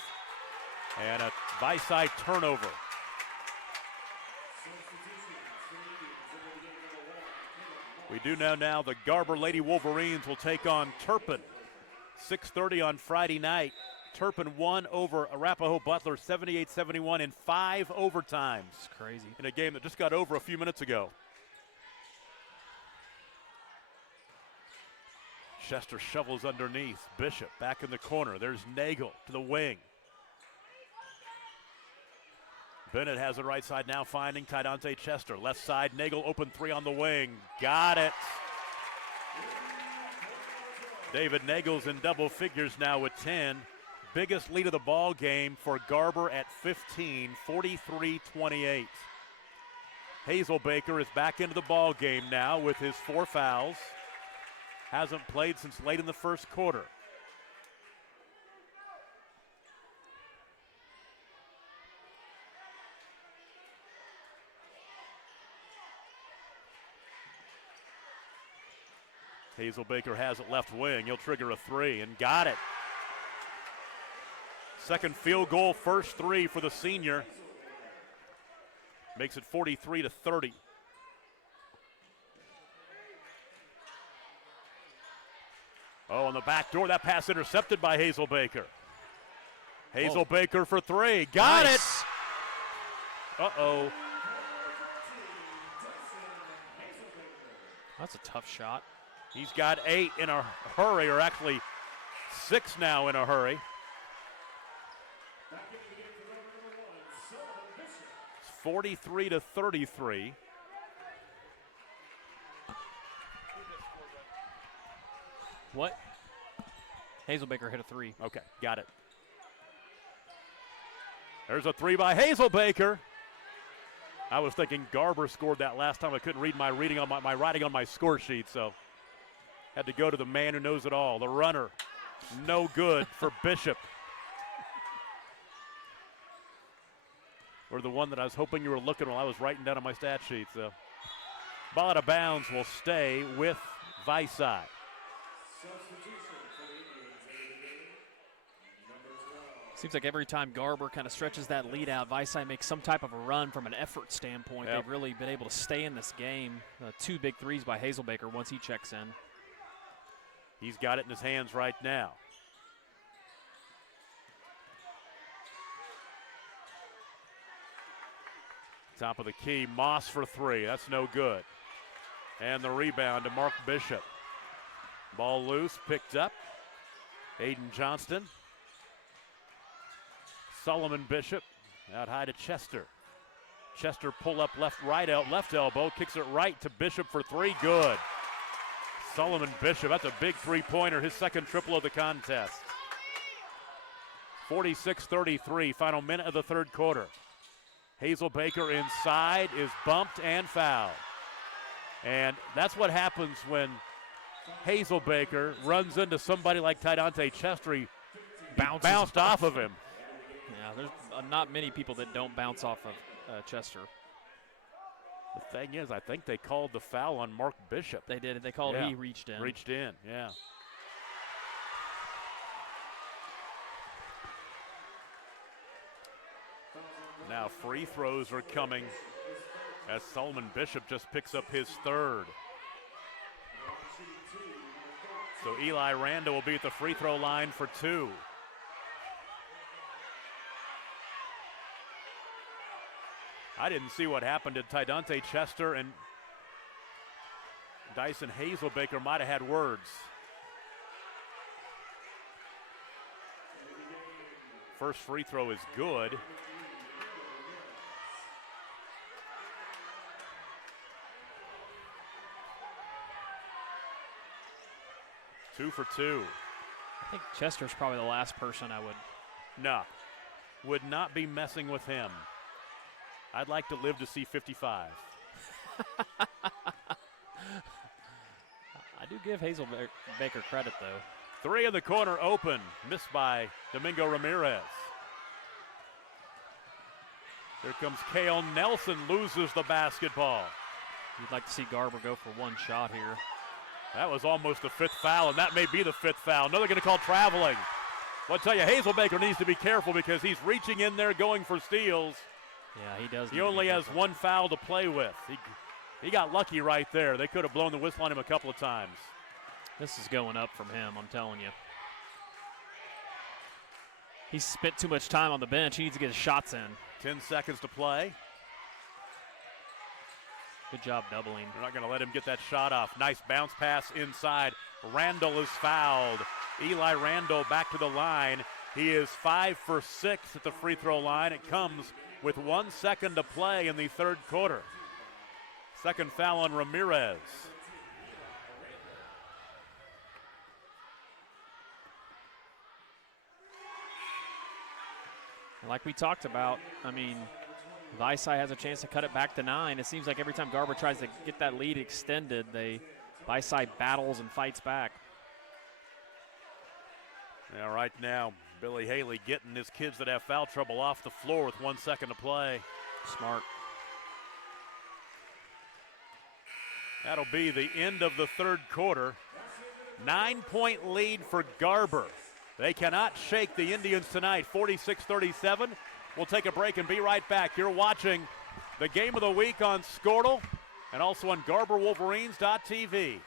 and a Vici turnover. We do know now the Garber Lady Wolverines will take on Turpin. 6:30 on Friday night. Turpin won over Arapahoe Butler 78-71 in 5 overtimes. It's crazy. In a game that just got over a few minutes ago. Chester shovels underneath. Bishop back in the corner. There's Nagel to the wing. Bennett has it right side now, finding Tydante Chester. Left side, Nagel open 3 on the wing. Got it. David Nagel's in double figures now with 10. Biggest lead of the ball game for Garber at 15, 43-28. Hazel Baker is back into the ball game now with his 4 fouls. Hasn't played since late in the first quarter. Hazel Baker has it left wing. He'll trigger a 3 and got it. Second field goal, first 3 for the senior. Makes it 43-30. Oh, on the back door, that pass intercepted by Hazel Baker. Hazel Baker for 3. Got it! Uh-oh. That's a tough shot. He's got 8 in a hurry, or actually 6 now in a hurry. It's 43-33. What? Hazel Baker hit a 3. Okay, got it. There's a 3 by Hazel Baker. I was thinking Garber scored that last time. I couldn't read my writing on my score sheet, so had to go to the man who knows it all. The runner, no good for Bishop. Or the one that I was hoping you were looking while I was writing down on my stat sheet. So Ball out of bounds will stay with Vici. Seems like every time Garber kind of stretches that lead out, Vici makes some type of a run from an effort standpoint. Yep. They've really been able to stay in this game. 2 big threes by Hazelbaker once he checks in. He's got it in his hands right now. Top of the key, Moss for 3. That's no good. And the rebound to Mark Bishop. Ball loose, picked up. Aiden Johnston. Solomon Bishop out high to Chester. Chester pull up left elbow, kicks it right to Bishop for 3, good. Solomon Bishop, that's a big three-pointer, his second triple of the contest. 46-33, final minute of the third quarter. Hazelbaker inside is bumped and fouled. And that's what happens when Hazelbaker runs into somebody like Tydante Chester. He bounced off of him. Yeah, there's not many people that don't bounce off of Chester. The thing is, I think they called the foul on Mark Bishop. They did. They called he reached in. Reached in, yeah. Now free throws are coming as Solomon Bishop just picks up his 3rd. So Eli Randall will be at the free throw line for 2. I didn't see what happened to Tydante Chester, and Dyson Hazelbaker might have had words. First free throw is good. Two for 2. I think Chester's probably the last person I would. No, would not be messing with him. I'd like to live to see 55. I do give Hazelbaker credit, though. 3 in the corner open, missed by Domingo Ramirez. Here comes Kale Nelson, loses the basketball. You'd like to see Garber go for 1 shot here. That was almost the 5th foul, and that may be the 5th foul. No, they're going to call traveling. Well, I'll tell you, Hazelbaker needs to be careful because he's reaching in there going for steals. Yeah, he does. He only has 1 foul to play with. He got lucky right there. They could have blown the whistle on him a couple of times. This is going up from him, I'm telling you. He's spent too much time on the bench. He needs to get his shots in. 10 seconds to play. Good job doubling. They're not going to let him get that shot off. Nice bounce pass inside. Randall is fouled. Eli Randall back to the line. He is 5 for 6 at the free throw line. It comes with 1 second to play in the third quarter. Second foul on Ramirez. Like we talked about, I mean, Vici has a chance to cut it back to 9. It seems like every time Garber tries to get that lead extended, Vici battles and fights back. Yeah, right now, Billy Haley getting his kids that have foul trouble off the floor with 1 second to play. Smart. That'll be the end of the third quarter. 9-point lead for Garber. They cannot shake the Indians tonight, 46-37. We'll take a break and be right back. You're watching the Game of the Week on Skortle and also on GarberWolverines.tv.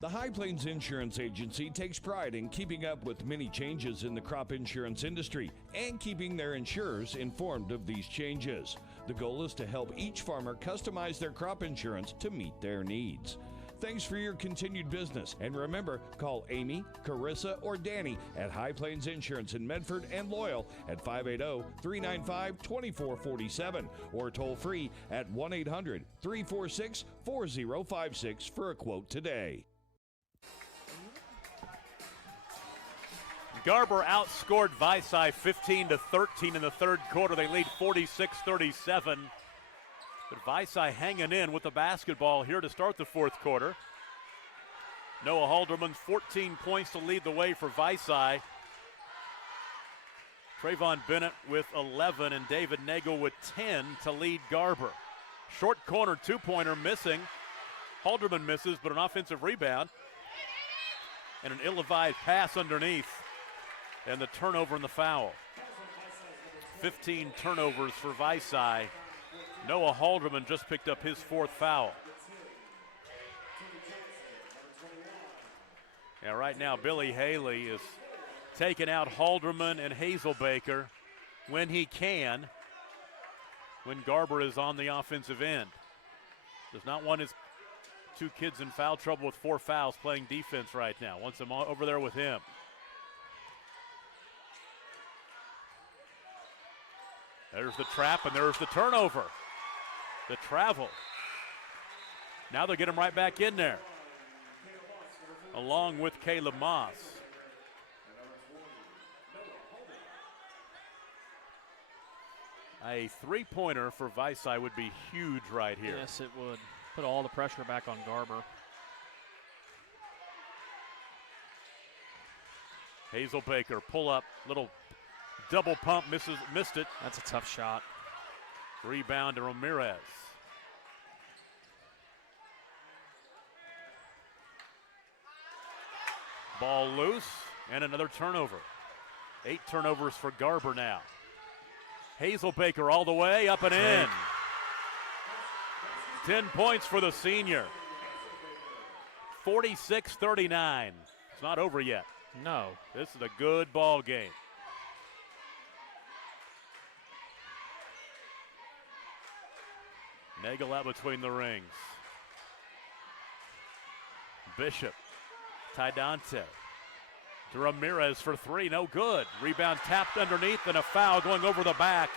The High Plains Insurance Agency takes pride in keeping up with many changes in the crop insurance industry and keeping their insurers informed of these changes. The goal is to help each farmer customize their crop insurance to meet their needs. Thanks for your continued business. And remember, call Amy, Carissa, or Danny at High Plains Insurance in Medford and Loyal at 580-395-2447 or toll free at 1-800-346-4056 for a quote today. Garber outscored Vici 15-13 in the third quarter. They lead 46-37. But Vici hanging in with the basketball here to start the fourth quarter. Noah Halderman, 14 points to lead the way for Vici. Trayvon Bennett with 11 and David Nagel with 10 to lead Garber. Short corner two-pointer missing. Halderman misses, but an offensive rebound. And an ill-advised pass underneath. And the turnover and the foul. 15 turnovers for Vici. Noah Halderman just picked up his 4th foul. Yeah, right now Billy Haley is taking out Halderman and Hazelbaker when he can, when Garber is on the offensive end. Does not want his 2 kids in foul trouble with 4 fouls playing defense right now. Wants them over there with him. There's the trap and there's the turnover. The travel. Now they'll get him right back in there, along with Caleb Moss. A 3-pointer for Vici would be huge right here. Yes, it would. Put all the pressure back on Garber. Hazelbaker, pull up, little double pump, missed it. That's a tough shot. Rebound to Ramirez. Ball loose, and another turnover. 8 turnovers for Garber now. Hazelbaker all the way, up and in. 10 points for the senior. 46-39. It's not over yet. No. This is a good ball game. Nagel out between the rings. Bishop. Tidante. To Ramirez for 3, no good. Rebound tapped underneath, and a foul going over the back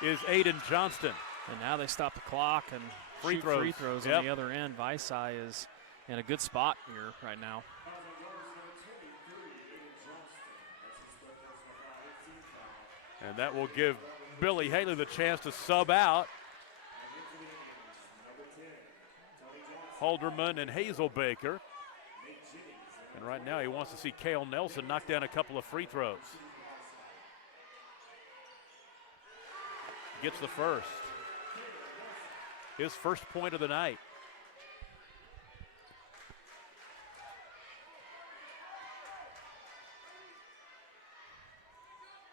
is Aiden Johnston. And now they stop the clock and free throws on the other end. Vici is in a good spot here right now. And that will give Billy Haley the chance to sub out Halderman and Hazelbaker. And right now he wants to see Cale Nelson knock down a couple of free throws. Gets the first. His first point of the night.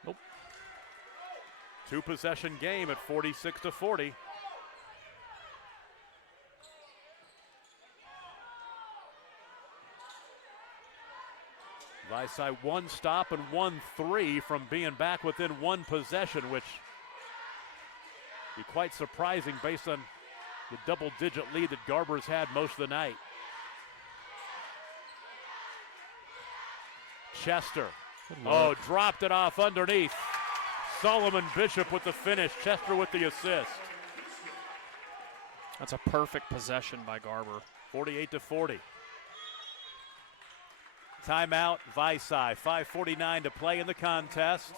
Nope. 2-possession game at 46-40. Vici 1 stop and 1 3 from being back within 1 possession, which be quite surprising based on the double-digit lead that Garber's had most of the night. Chester. Oh, dropped it off underneath. Solomon Bishop with the finish. Chester with the assist. That's a perfect possession by Garber. 48-40. Timeout, Vici. 5:49 to play in the contest.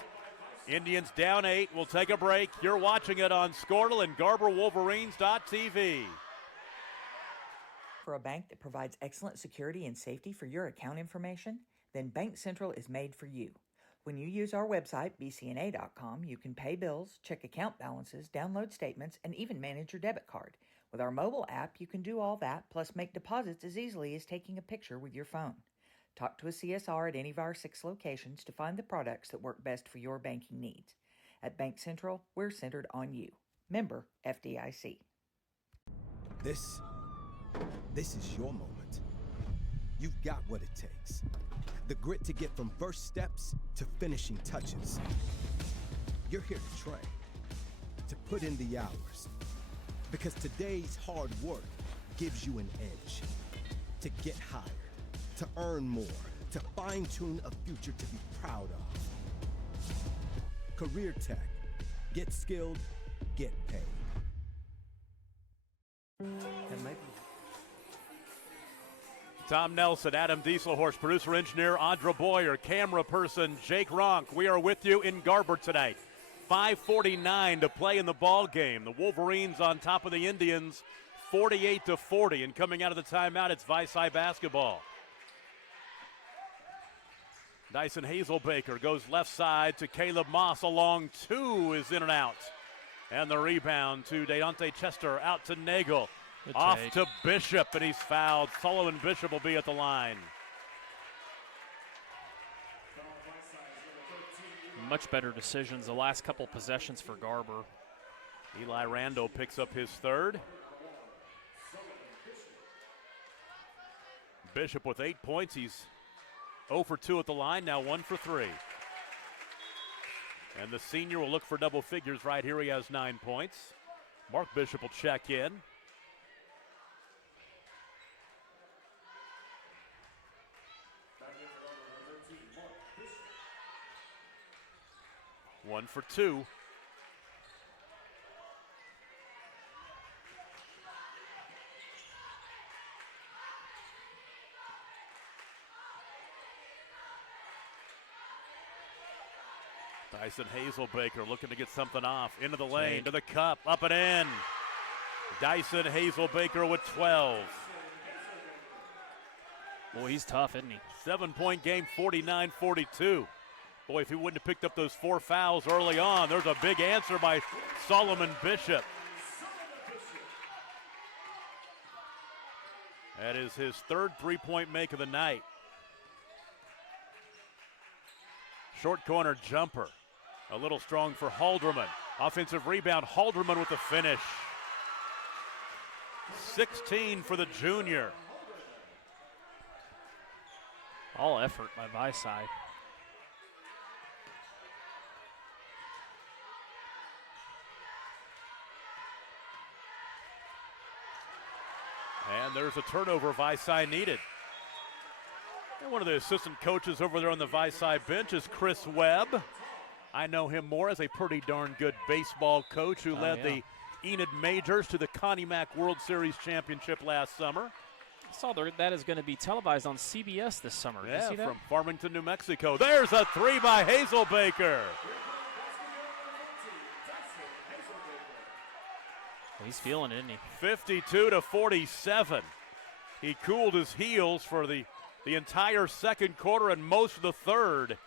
Indians down 8. We'll take a break. You're watching it on Scortle and GarberWolverines.tv. For a bank that provides excellent security and safety for your account information, then Bank Central is made for you. When you use our website, bcna.com, you can pay bills, check account balances, download statements, and even manage your debit card. With our mobile app, you can do all that, plus make deposits as easily as taking a picture with your phone. Talk to a CSR at any of our 6 locations to find the products that work best for your banking needs. At Bank Central, we're centered on you. Member FDIC. This is your moment. You've got what it takes. The grit to get from first steps to finishing touches. You're here to train, to put in the hours. Because today's hard work gives you an edge. To get hired, to earn more, to fine-tune a future to be proud of. Career Tech. Get skilled, get paid. Tom Nelson, Adam Dieselhorst, producer engineer Audra Boyer, camera person Jake Ronk. We are with you in Garber tonight. 5:49 to play in the ball game. The Wolverines on top of the Indians, 48-40. And coming out of the timeout, it's Vici basketball. Dyson Hazelbaker goes left side to Caleb Moss. A long two is in and out. And the rebound to Deontay Chester, out to Nagel. Good Off take. to Bishop, and he's fouled. Sullivan Bishop will be at the line. Much better decisions the last couple possessions for Garber. Eli Randall picks up his third. Bishop with 8 points. He's 0 for 2 at the line, now 1 for 3. And the senior will look for double figures right here. He has 9 points. Mark Bishop will check in. One for 2. Dyson Hazelbaker looking to get something off. Into the lane, to the cup, up and in. Dyson Hazelbaker with 12. Boy, he's tough, isn't he? 7-point game, 49-42. Boy, if he wouldn't have picked up those 4 fouls early on, there's a big answer by Solomon Bishop. That is his third 3-point make of the night. Short corner jumper. A little strong for Halderman. Offensive rebound, Halderman with the finish. 16 for the junior. All effort by Vici. And there's a turnover Vici needed. And one of the assistant coaches over there on the Vici bench is Chris Webb. I know him more as a pretty darn good baseball coach who led the Enid Majors to the Connie Mack World Series championship last summer. I saw that is going to be televised on CBS this summer. Did you see that? From Farmington, New Mexico. There's a 3 by Hazelbaker. He's feeling it, isn't he? 52-47. He cooled his heels for the entire second quarter and most of the third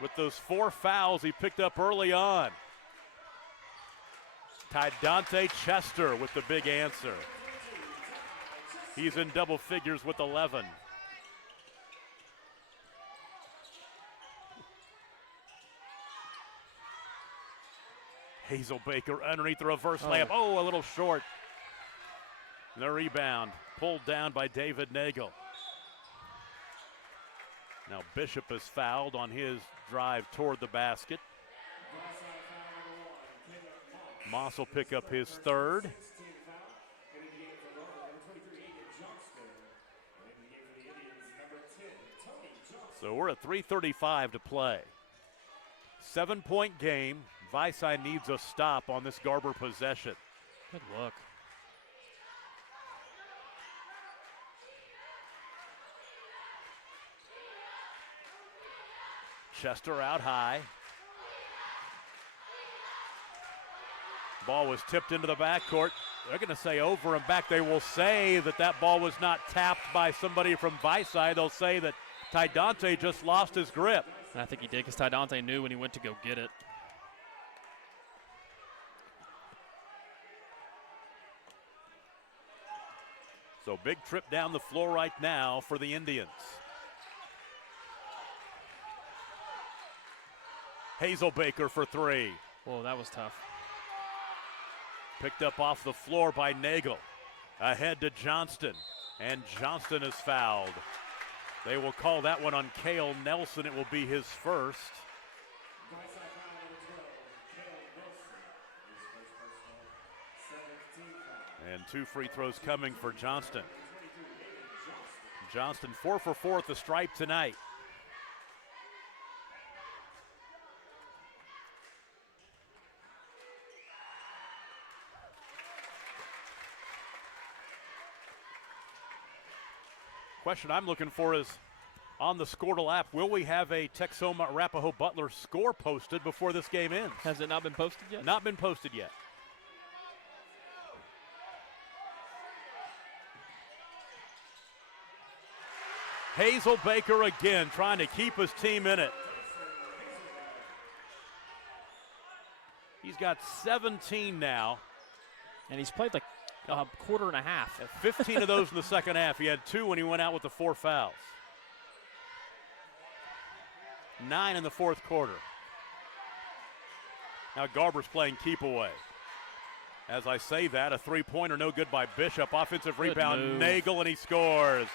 with those 4 fouls he picked up early on. Dante Chester with the big answer. He's in double figures with 11. Hazelbaker underneath the reverse layup. Oh, a little short. The rebound pulled down by David Nagel. Now Bishop is fouled on his drive toward the basket. Moss will pick up his third. So we're at 3:35 to play. 7-point game. Vici needs a stop on this Garber possession. Good look. Chester out high. Ball was tipped into the backcourt. They're going to say over and back. They will say that ball was not tapped by somebody from Vici. They'll say that Ty Dante just lost his grip. And I think he did because Ty Dante knew when he went to go get it. So big trip down the floor right now for the Indians. Hazelbaker for 3. Whoa, that was tough. Picked up off the floor by Nagel. Ahead to Johnston. And Johnston is fouled. They will call that one on Cale Nelson. It will be his first. And 2 free throws coming for Johnston. Johnston 4 for 4 at the stripe tonight. Question I'm looking for is on the Scoredle app, will we have a Texoma Arapahoe Butler score posted before this game ends? Has it not been posted yet? Not been posted yet. Hazel Baker again trying to keep his team in it. He's got 17 now. And he's played like a quarter and a half. 15 of those in the second half. He had 2 when he went out with the 4 fouls. 9 in the fourth quarter. Now Garber's playing keep away. As I say that, a 3-pointer no good by Bishop. Offensive rebound, Nagel, and he scores.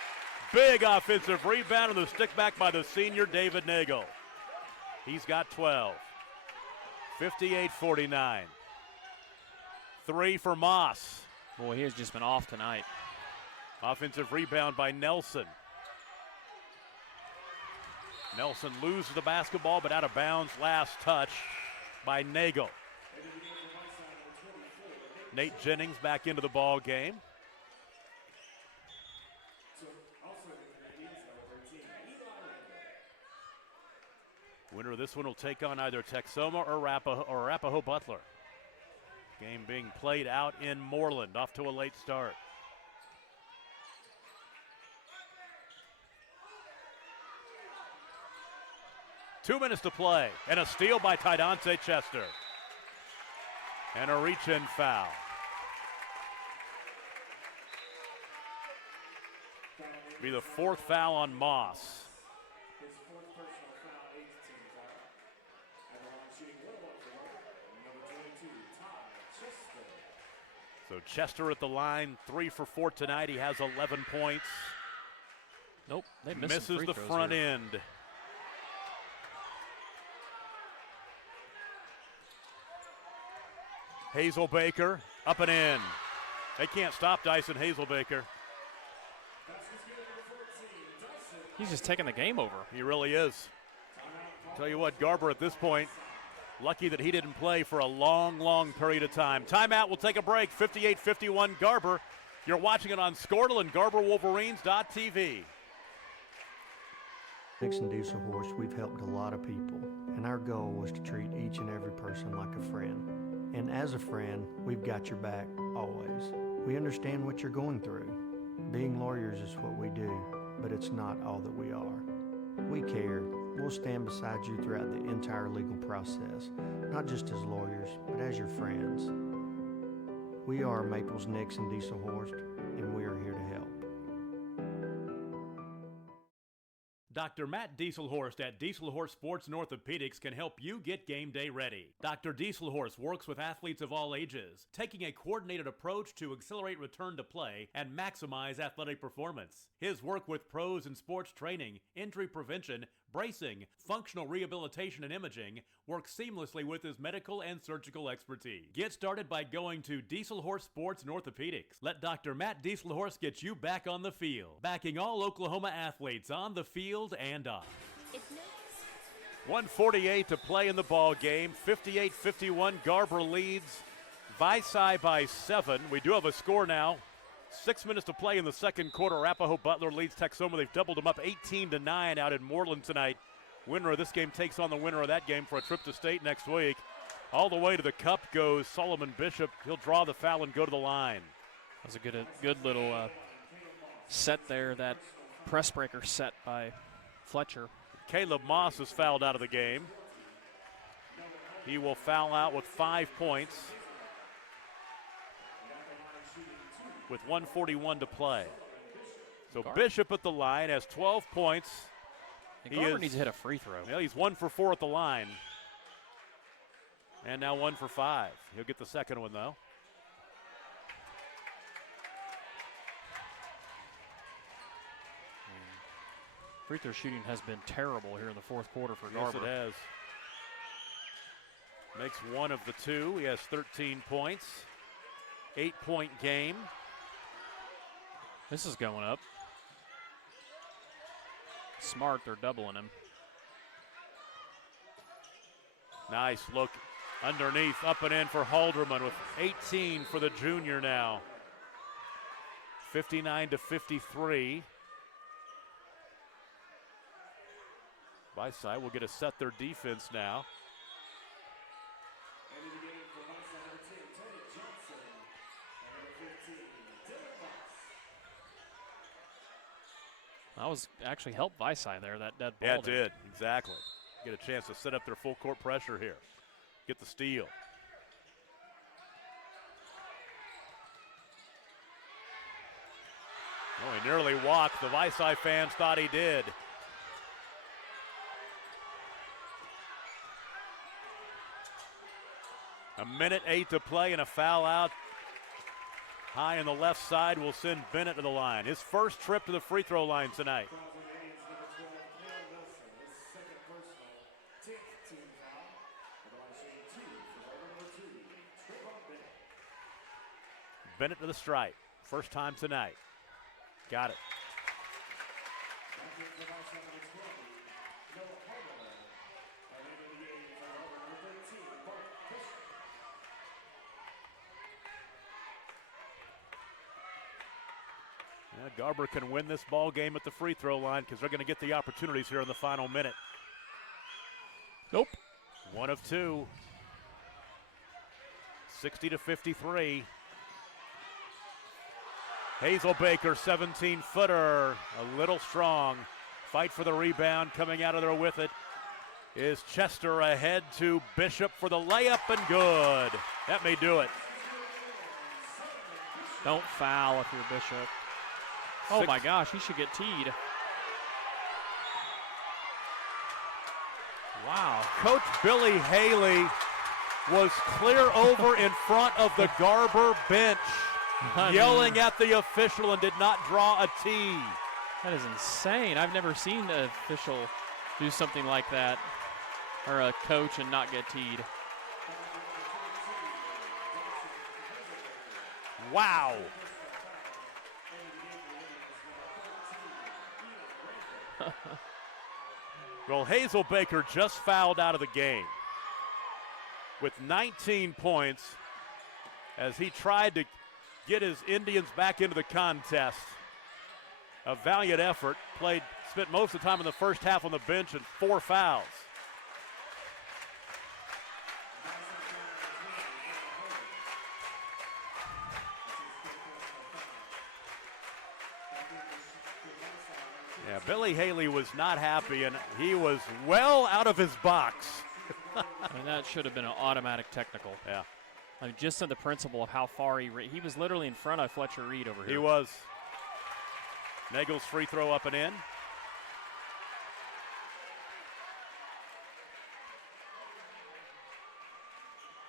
Big offensive rebound and the stick back by the senior David Nagel. He's got 12. 58-49. 3 for Moss. Boy, he has just been off tonight. Offensive rebound by Nelson. Nelson loses the basketball, but out of bounds. Last touch by Nagel. Nate Jennings back into the ball game. Winner of this one will take on either Texoma or Arapahoe Butler. Game being played out in Moreland, off to a late start. Two minutes to play, and a steal by Tidonte Chester. And a reach-in foul. Be the 4th foul on Moss. So Chester at the line, 3 for 4 tonight. He has 11 points. Nope, they misses the front end. Hazel Baker up and in. They can't stop Dyson Hazel Baker. He's just taking the game over. He really is. Tell you what, Garber at this point, lucky that he didn't play for a long, long period of time. Timeout, we'll take a break. 58-51 Garber. You're watching it on Scortle and GarberWolverines.tv. Nixon Diesel Horse, we've helped a lot of people, and our goal was to treat each and every person like a friend. And as a friend, we've got your back always. We understand what you're going through. Being lawyers is what we do, but it's not all that we are. We care. We'll stand beside you throughout the entire legal process, not just as lawyers, but as your friends. We are Maples, Nixon Diesel Horse, and we are here to help. Dr. Matt Dieselhorst at Dieselhorst Sports and Orthopedics can help you get game day ready. Dr. Dieselhorst works with athletes of all ages, taking a coordinated approach to accelerate return to play and maximize athletic performance. His work with pros in sports training, injury prevention, bracing, functional rehabilitation, and imaging works seamlessly with his medical and surgical expertise. Get started by going to Dieselhorst Sports and Orthopedics. Let Dr. Matt Dieselhorst get you back on the field, backing all Oklahoma athletes on the field and off. 1:48 to play in the ball game. 58-51, Garber leads Vici by 7. We do have a score now. 6 minutes to play in the second quarter. Arapahoe Butler leads Texoma. They've doubled them up 18-9 out in Moreland tonight. Winner of this game takes on the winner of that game for a trip to state next week. All the way to the cup goes Solomon Bishop. He'll draw the foul and go to the line. That was a good little set there, that press breaker set by Fletcher. Caleb Moss is fouled out of the game. He will foul out with 5 points with 1:41 to play. So Bishop at the line has 12 points. Garber needs to hit a free throw. Well, he's 1 for 4 at the line. And now 1 for 5. He'll get the second one, though. Free throw shooting has been terrible here in the fourth quarter for Garber. Yes, it has. Makes 1 of the 2. He has 13 points. 8-point game. This is going up. Smart, they're doubling him. Nice look underneath, up and in for Halderman with 18 for the junior now. 59-53. Vici will get to set their defense now. That was actually helped Vici there, that dead ball. Yeah, it did. Exactly. Get a chance to set up their full court pressure here. Get the steal. Oh, he nearly walked. The Vici fans thought he did. A minute 8 to play and a foul out. High on the left side will send Bennett to the line. His first trip to the free throw line tonight. Bennett to the stripe. First time tonight. Got it. Yeah, Garber can win this ball game at the free throw line because they're going to get the opportunities here in the final minute. Nope. 1 of 2. 60-53. Hazelbaker, 17-footer, a little strong. Fight for the rebound, coming out of there with it is Chester, ahead to Bishop for the layup, and good. That may do it. Don't foul if you're Bishop. Oh my gosh, he should get teed. Wow. Coach Billy Haley was clear over in front of the Garber bench, yelling at the official, and did not draw a tee. That is insane. I've never seen an official do something like that, or a coach and not get teed. Wow. Well, Hazelbaker just fouled out of the game with 19 points as he tried to get his Indians back into the contest. A valiant effort. Spent most of the time in the first half on the bench and 4 fouls. Yeah, Billy Haley was not happy, and he was well out of his box. I mean, that should have been an automatic technical. Yeah. I mean, just in the principle of how far he was literally in front of Fletcher Reed over here. He was. Nagel's free throw up and in.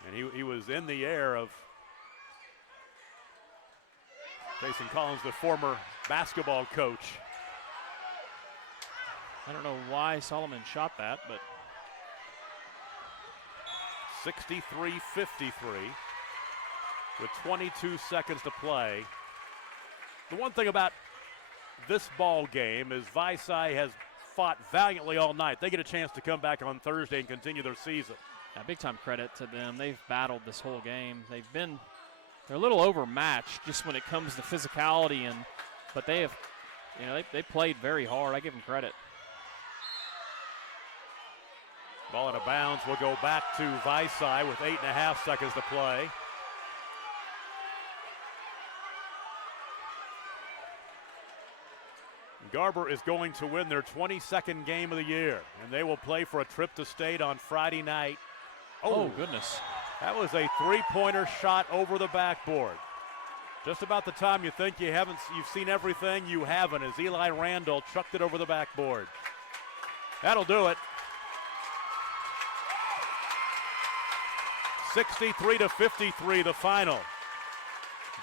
And he was in the air of Jason Collins, the former basketball coach. I don't know why Solomon shot that, but 63-53 with 22 seconds to play. The one thing about this ball game is Vici has fought valiantly all night. They get a chance to come back on Thursday and continue their season. Yeah, big time credit to them. They've battled this whole game. They're a little overmatched just when it comes to physicality, but they have, they played very hard. I give them credit. Ball out of bounds will go back to Vici with 8.5 seconds to play. Garber is going to win their 22nd game of the year, and they will play for a trip to state on Friday night. Oh goodness. That was a three-pointer shot over the backboard. Just about the time you think you've seen everything, you haven't, as Eli Randall chucked it over the backboard. That'll do it. 63-53 the final.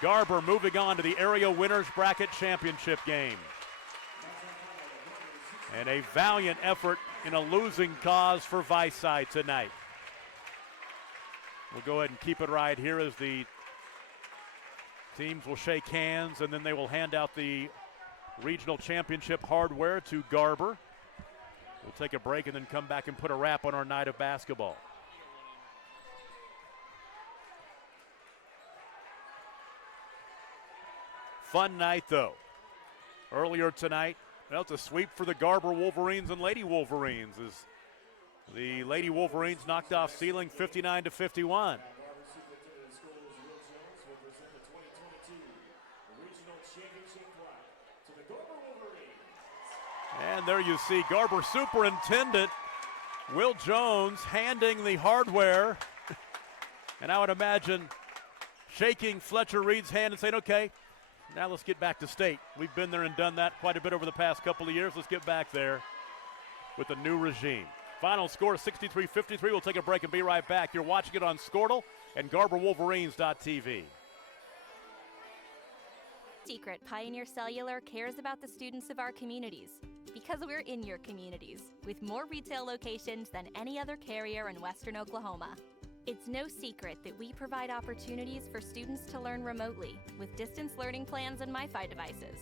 Garber moving on to the area winners bracket championship game. And a valiant effort in a losing cause for Vici tonight. We'll go ahead and keep it right here as the teams will shake hands, and then they will hand out the regional championship hardware to Garber. We'll take a break and then come back and put a wrap on our night of basketball. Fun night, though. Earlier tonight, well, it's a sweep for the Garber Wolverines and Lady Wolverines as the Lady Wolverines knocked off Sealing 59-51. And there you see Garber Superintendent Will Jones handing the hardware. And I would imagine shaking Fletcher Reed's hand and saying, okay, now let's get back to state. We've been there and done that quite a bit over the past couple of years. Let's get back there with a new regime. Final score 63-53. We'll take a break and be right back. You're watching it on Squirtle and GarberWolverines.tv. Secret Pioneer Cellular cares about the students of our communities because we're in your communities with more retail locations than any other carrier in Western Oklahoma. It's no secret that we provide opportunities for students to learn remotely with distance learning plans and MiFi devices.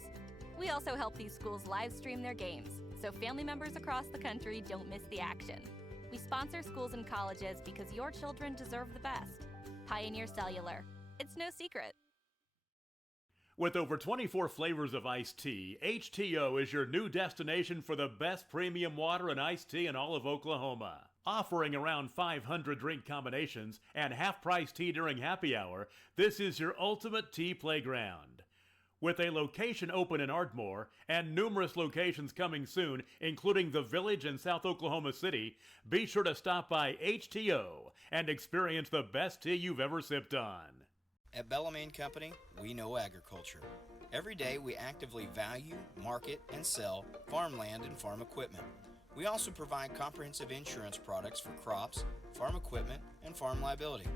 We also help these schools live stream their games so family members across the country don't miss the action. We sponsor schools and colleges because your children deserve the best. Pioneer Cellular. It's no secret. With over 24 flavors of iced tea, HTO is your new destination for the best premium water and iced tea in all of Oklahoma. Offering around 500 drink combinations and half-price tea during happy hour, this is your ultimate tea playground. With a location open in Ardmore and numerous locations coming soon, including the Village in South Oklahoma City, be sure to stop by HTO and experience the best tea you've ever sipped on. At Bellarmine Company, we know agriculture. Every day we actively value, market, and sell farmland and farm equipment. We also provide comprehensive insurance products for crops, farm equipment, and farm liability.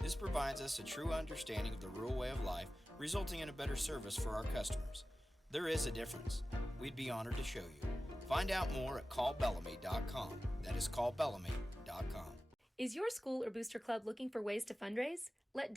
This provides us a true understanding of the rural way of life, resulting in a better service for our customers. There is a difference. We'd be honored to show you. Find out more at callbellamy.com. That is callbellamy.com. Is your school or booster club looking for ways to fundraise? Let